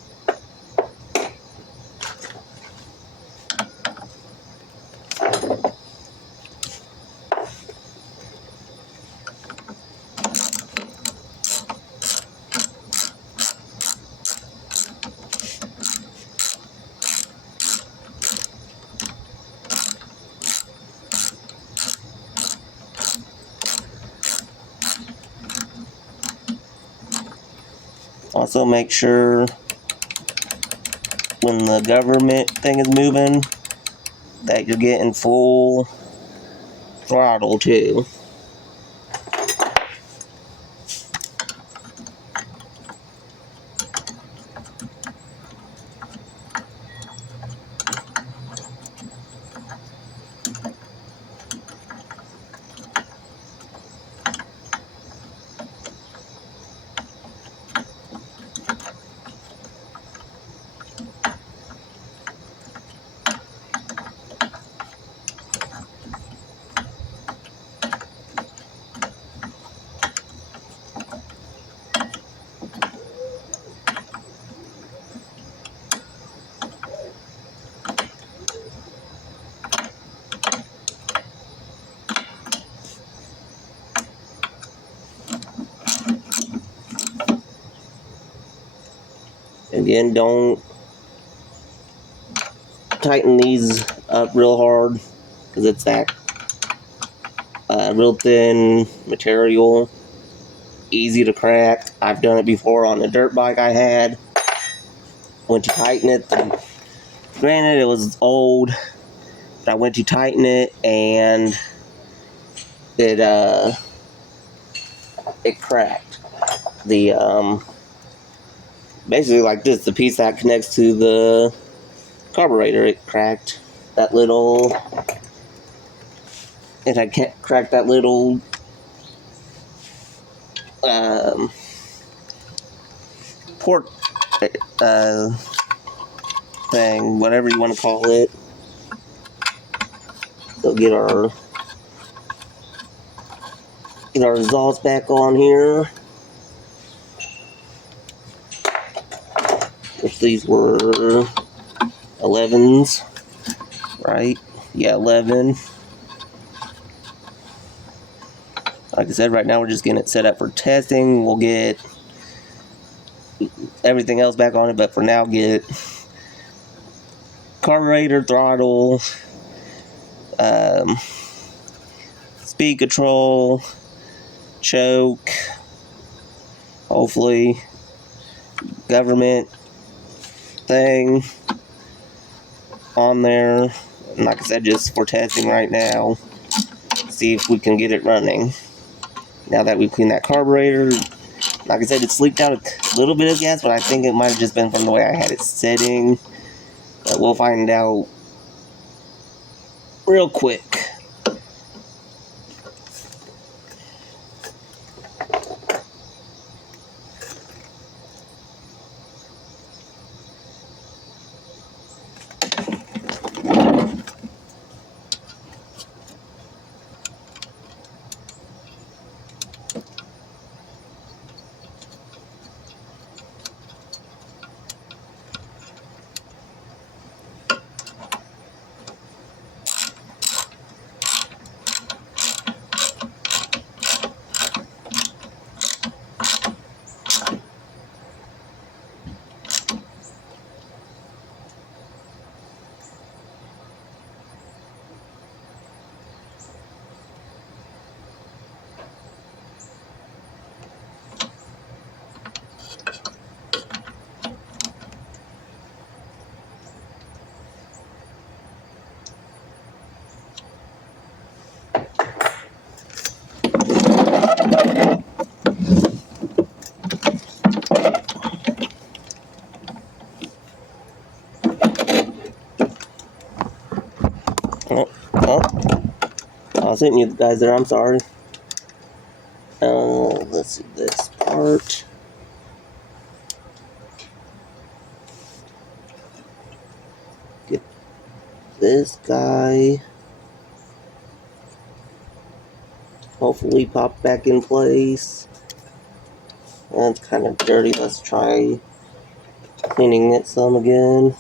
Also, make sure when the government thing is moving that you're getting full throttle too. Again, don't tighten these up real hard because it's that real thin material, easy to crack. I've done it before on a dirt bike I had. Once you tighten it, granted it was old, but I went to tighten it and it cracked. The basically like this, the piece that connects to the carburetor, it cracked that little. It had cracked that little port thing, whatever you want to call it. So get our exhaust back on here. Which these were 11s, right? Yeah, 11. Like I said, right now we're just getting it set up for testing. We'll get everything else back on it, but for now, get carburetor, throttle, speed control, choke, hopefully, government thing on there. And like I said, just for testing right now, see if we can get it running. Now that we've cleaned that carburetor, like I said, it's leaked out a little bit of gas, but I think it might have just been from the way I had it setting. But we'll find out real quick. Oh, oh. I was hitting you guys there, I'm sorry. Let's see this part. Get this guy. Hopefully pop back in place. That's kind of dirty. Let's try cleaning it some again.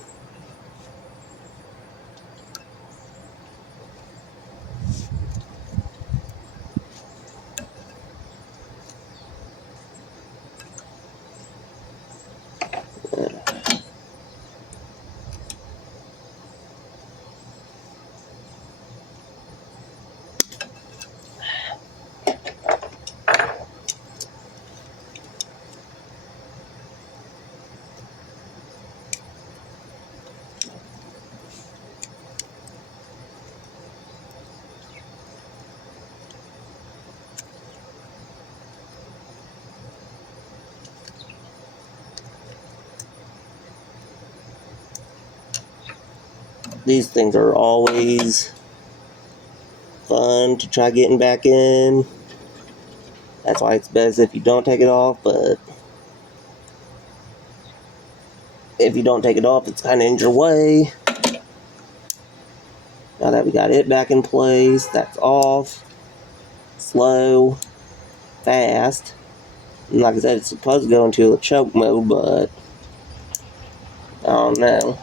These things are always fun to try getting back in. That's why it's best if you don't take it off, but if you don't take it off, it's kind of in your way. Now that we got it back in place, that's off. Slow, fast. And like I said, it's supposed to go into a choke mode, but I don't know.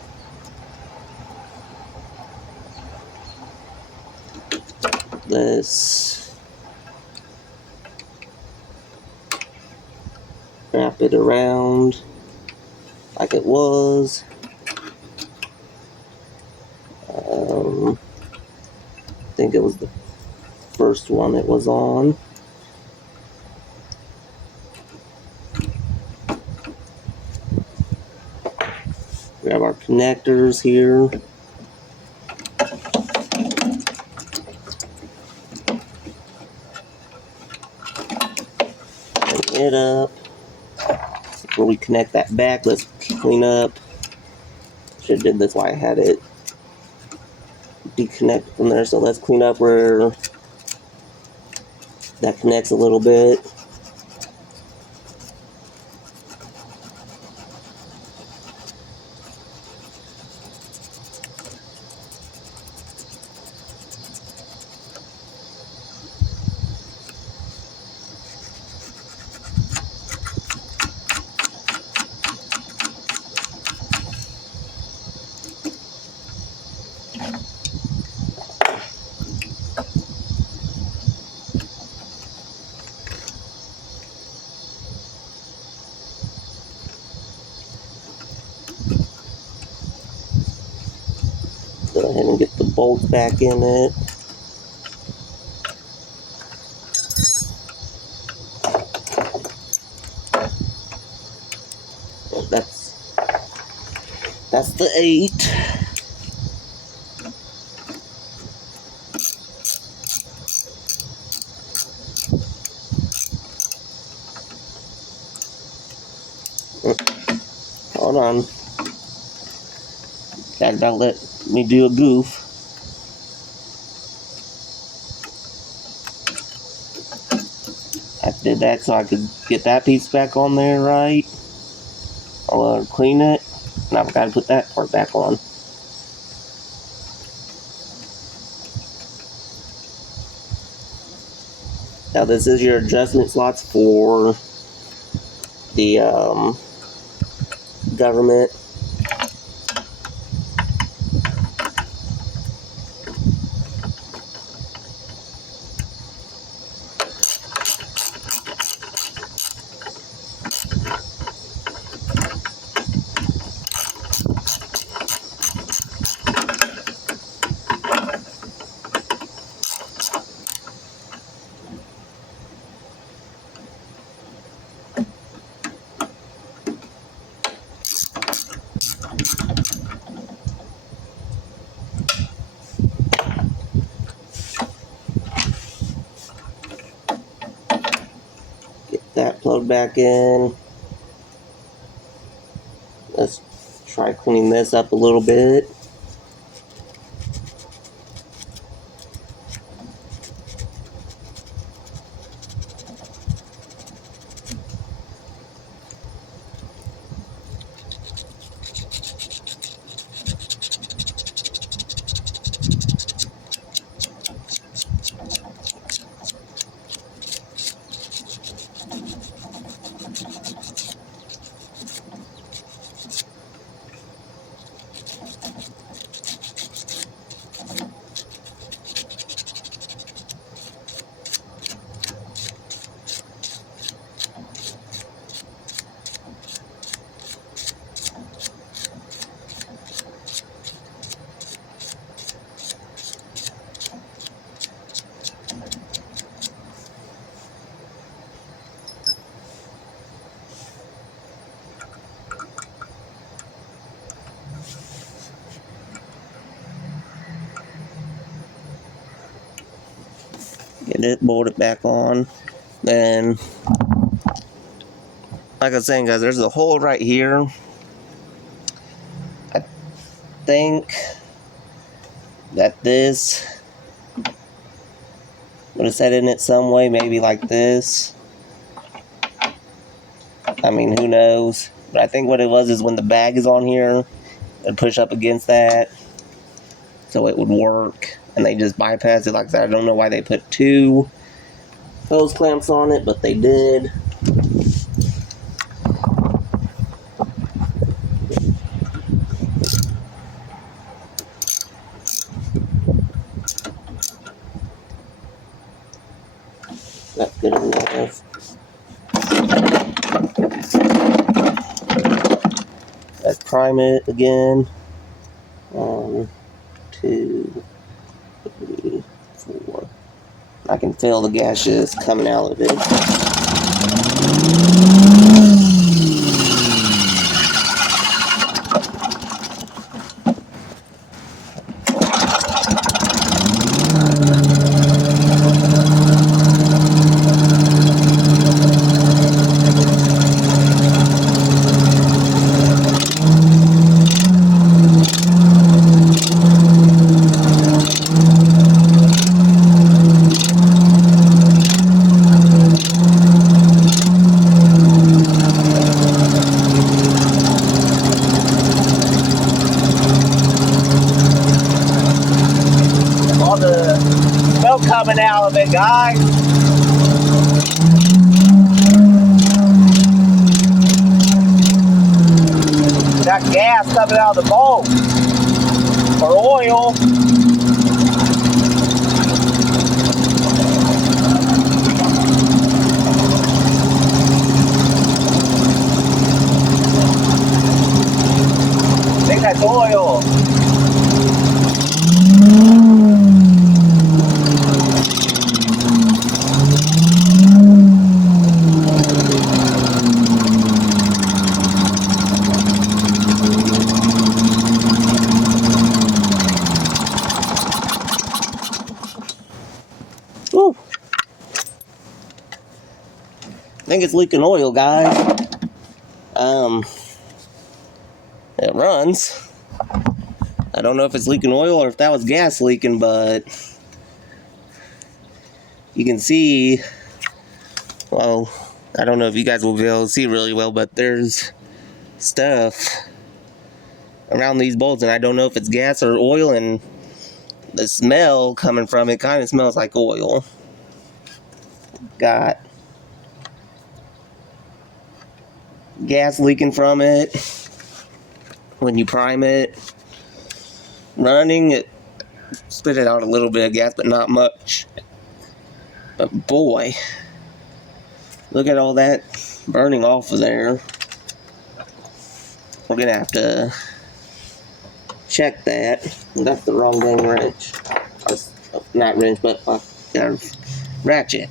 Let's wrap it around like it was. I think it was the first one it was on. Grab our connectors here. Bring it up. Before we connect that back, let's clean up. Should have did this while I had it deconnect from there. So let's clean up where that connects a little bit. Go ahead and get the bolts back in it. That's the 8. Hold on. That about let me do a goof. I did that so I could get that piece back on there right. I'll clean it. Now I've got to put that part back on. Now this is your adjustment slots for the government. That plugged back in. Let's try cleaning this up a little bit. Get it, bolt it back on. Then, like I was saying, guys, there's a hole right here. I think that this would have set in it some way, maybe like this. I mean, who knows? But I think what it was is when the bag is on here, it'd push up against that, so it would work. And they just bypassed it like that. I don't know why they put 2 hose clamps on it, but they did. That's good enough. Let's prime it again. 1, 2, 3, 4. I can feel the gases coming out of it. All the smoke coming out of it, guys. Got gas coming out of the bolt. Or oil. I think that's oil. Woo. I think it's leaking oil, guys. It runs. I don't know if it's leaking oil or if that was gas leaking, but you can see, well, I don't know if you guys will be able to see really well, but there's stuff around these bolts, and I don't know if it's gas or oil, and the smell coming from it kind of smells like oil. Got gas leaking from it when you prime it. Running it, spit it out a little bit of gas, but not much. But boy, look at all that burning off of there. We're gonna have to check that. That's the wrong dang wrench. Or, not wrench, but ratchet.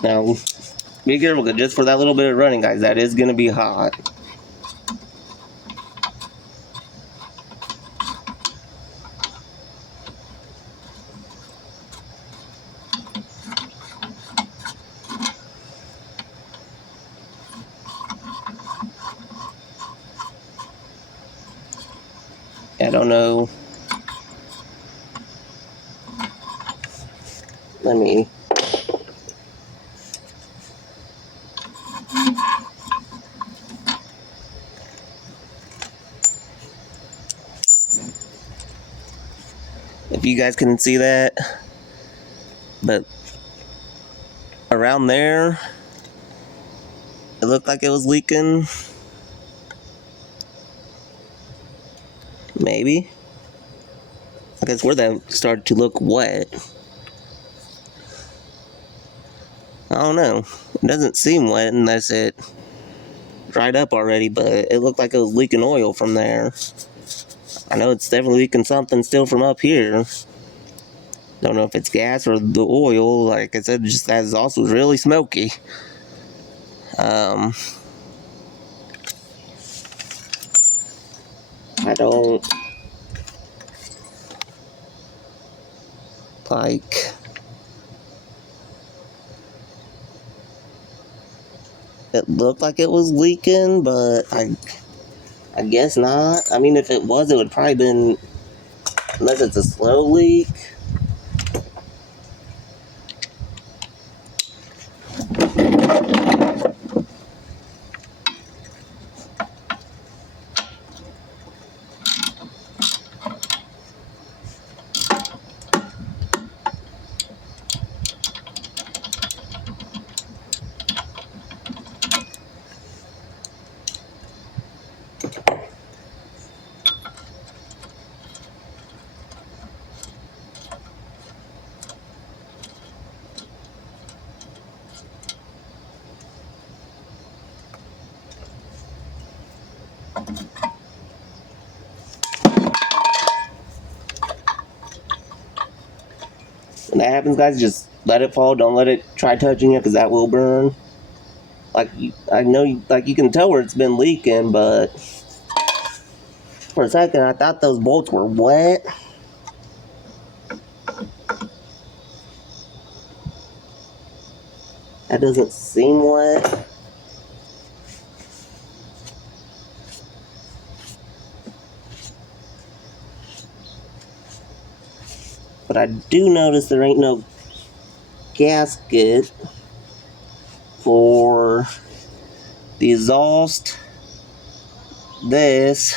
Now, be careful, because just for that little bit of running, guys, that is going to be hot. I don't know. Let me... if you guys can see that, but around there, it looked like it was leaking. Maybe. I guess where that started to look wet. I don't know. It doesn't seem wet unless it dried up already, but it looked like it was leaking oil from there. I know it's definitely leaking something still from up here. Don't know if it's gas or the oil. Like I said, just that exhaust was really smoky. I don't like. It looked like it was leaking, but I guess not. I mean, if it was, it would probably been, unless it's a slow leak. When that happens, guys, just let it fall. Don't let it try touching you, because that will burn. Like, I know, like, you can tell where it's been leaking, but for a second, I thought those bolts were wet. That doesn't seem wet. But I do notice there ain't no gasket for the exhaust, this,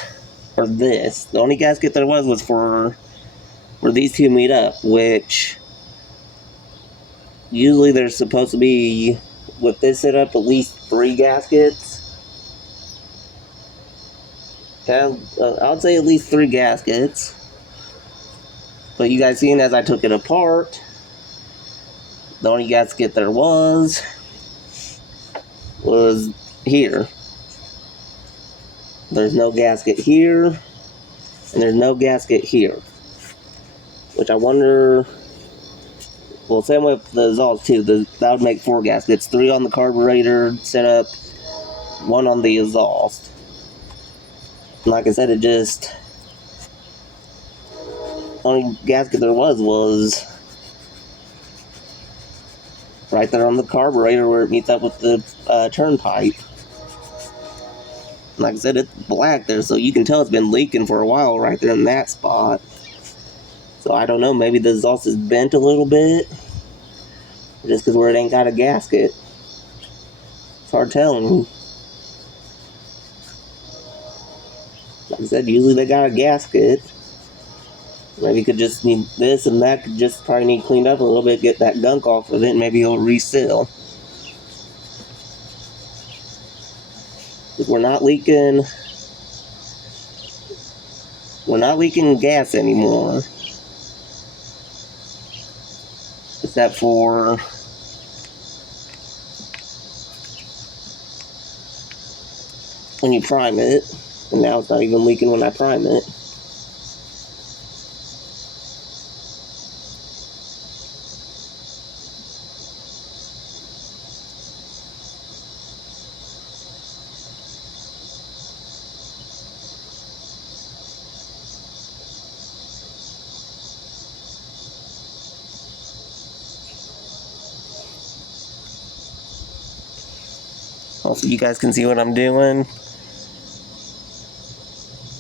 or this. The only gasket there was for where these two meet up, which usually there's supposed to be, with this setup, at least 3 gaskets. Yeah, I'd say at least 3 gaskets. But you guys seen as I took it apart, the only gasket there was here. There's no gasket here, and there's no gasket here. Which I wonder, well, same with the exhaust too. That would make 4 gaskets. 3 on the carburetor setup, 1 on the exhaust. And like I said, it just, only gasket there was right there on the carburetor where it meets up with the turnpipe. Like I said, it's black there, so you can tell it's been leaking for a while right there in that spot. So I don't know, maybe the exhaust is bent a little bit, just because where it ain't got a gasket. It's hard telling. Like I said, usually they got a gasket. Maybe it could just need this, and that could just probably need cleaned up a little bit, get that gunk off of it, and maybe it'll reseal. We're not leaking gas anymore, except for when you prime it, and now it's not even leaking when I prime it. Also, you guys can see what I'm doing.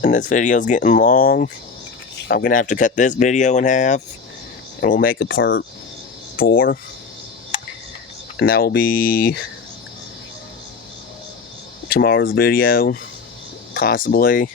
And this video's getting long. I'm going to have to cut this video in half. And we'll make a part 4. And that will be tomorrow's video, possibly.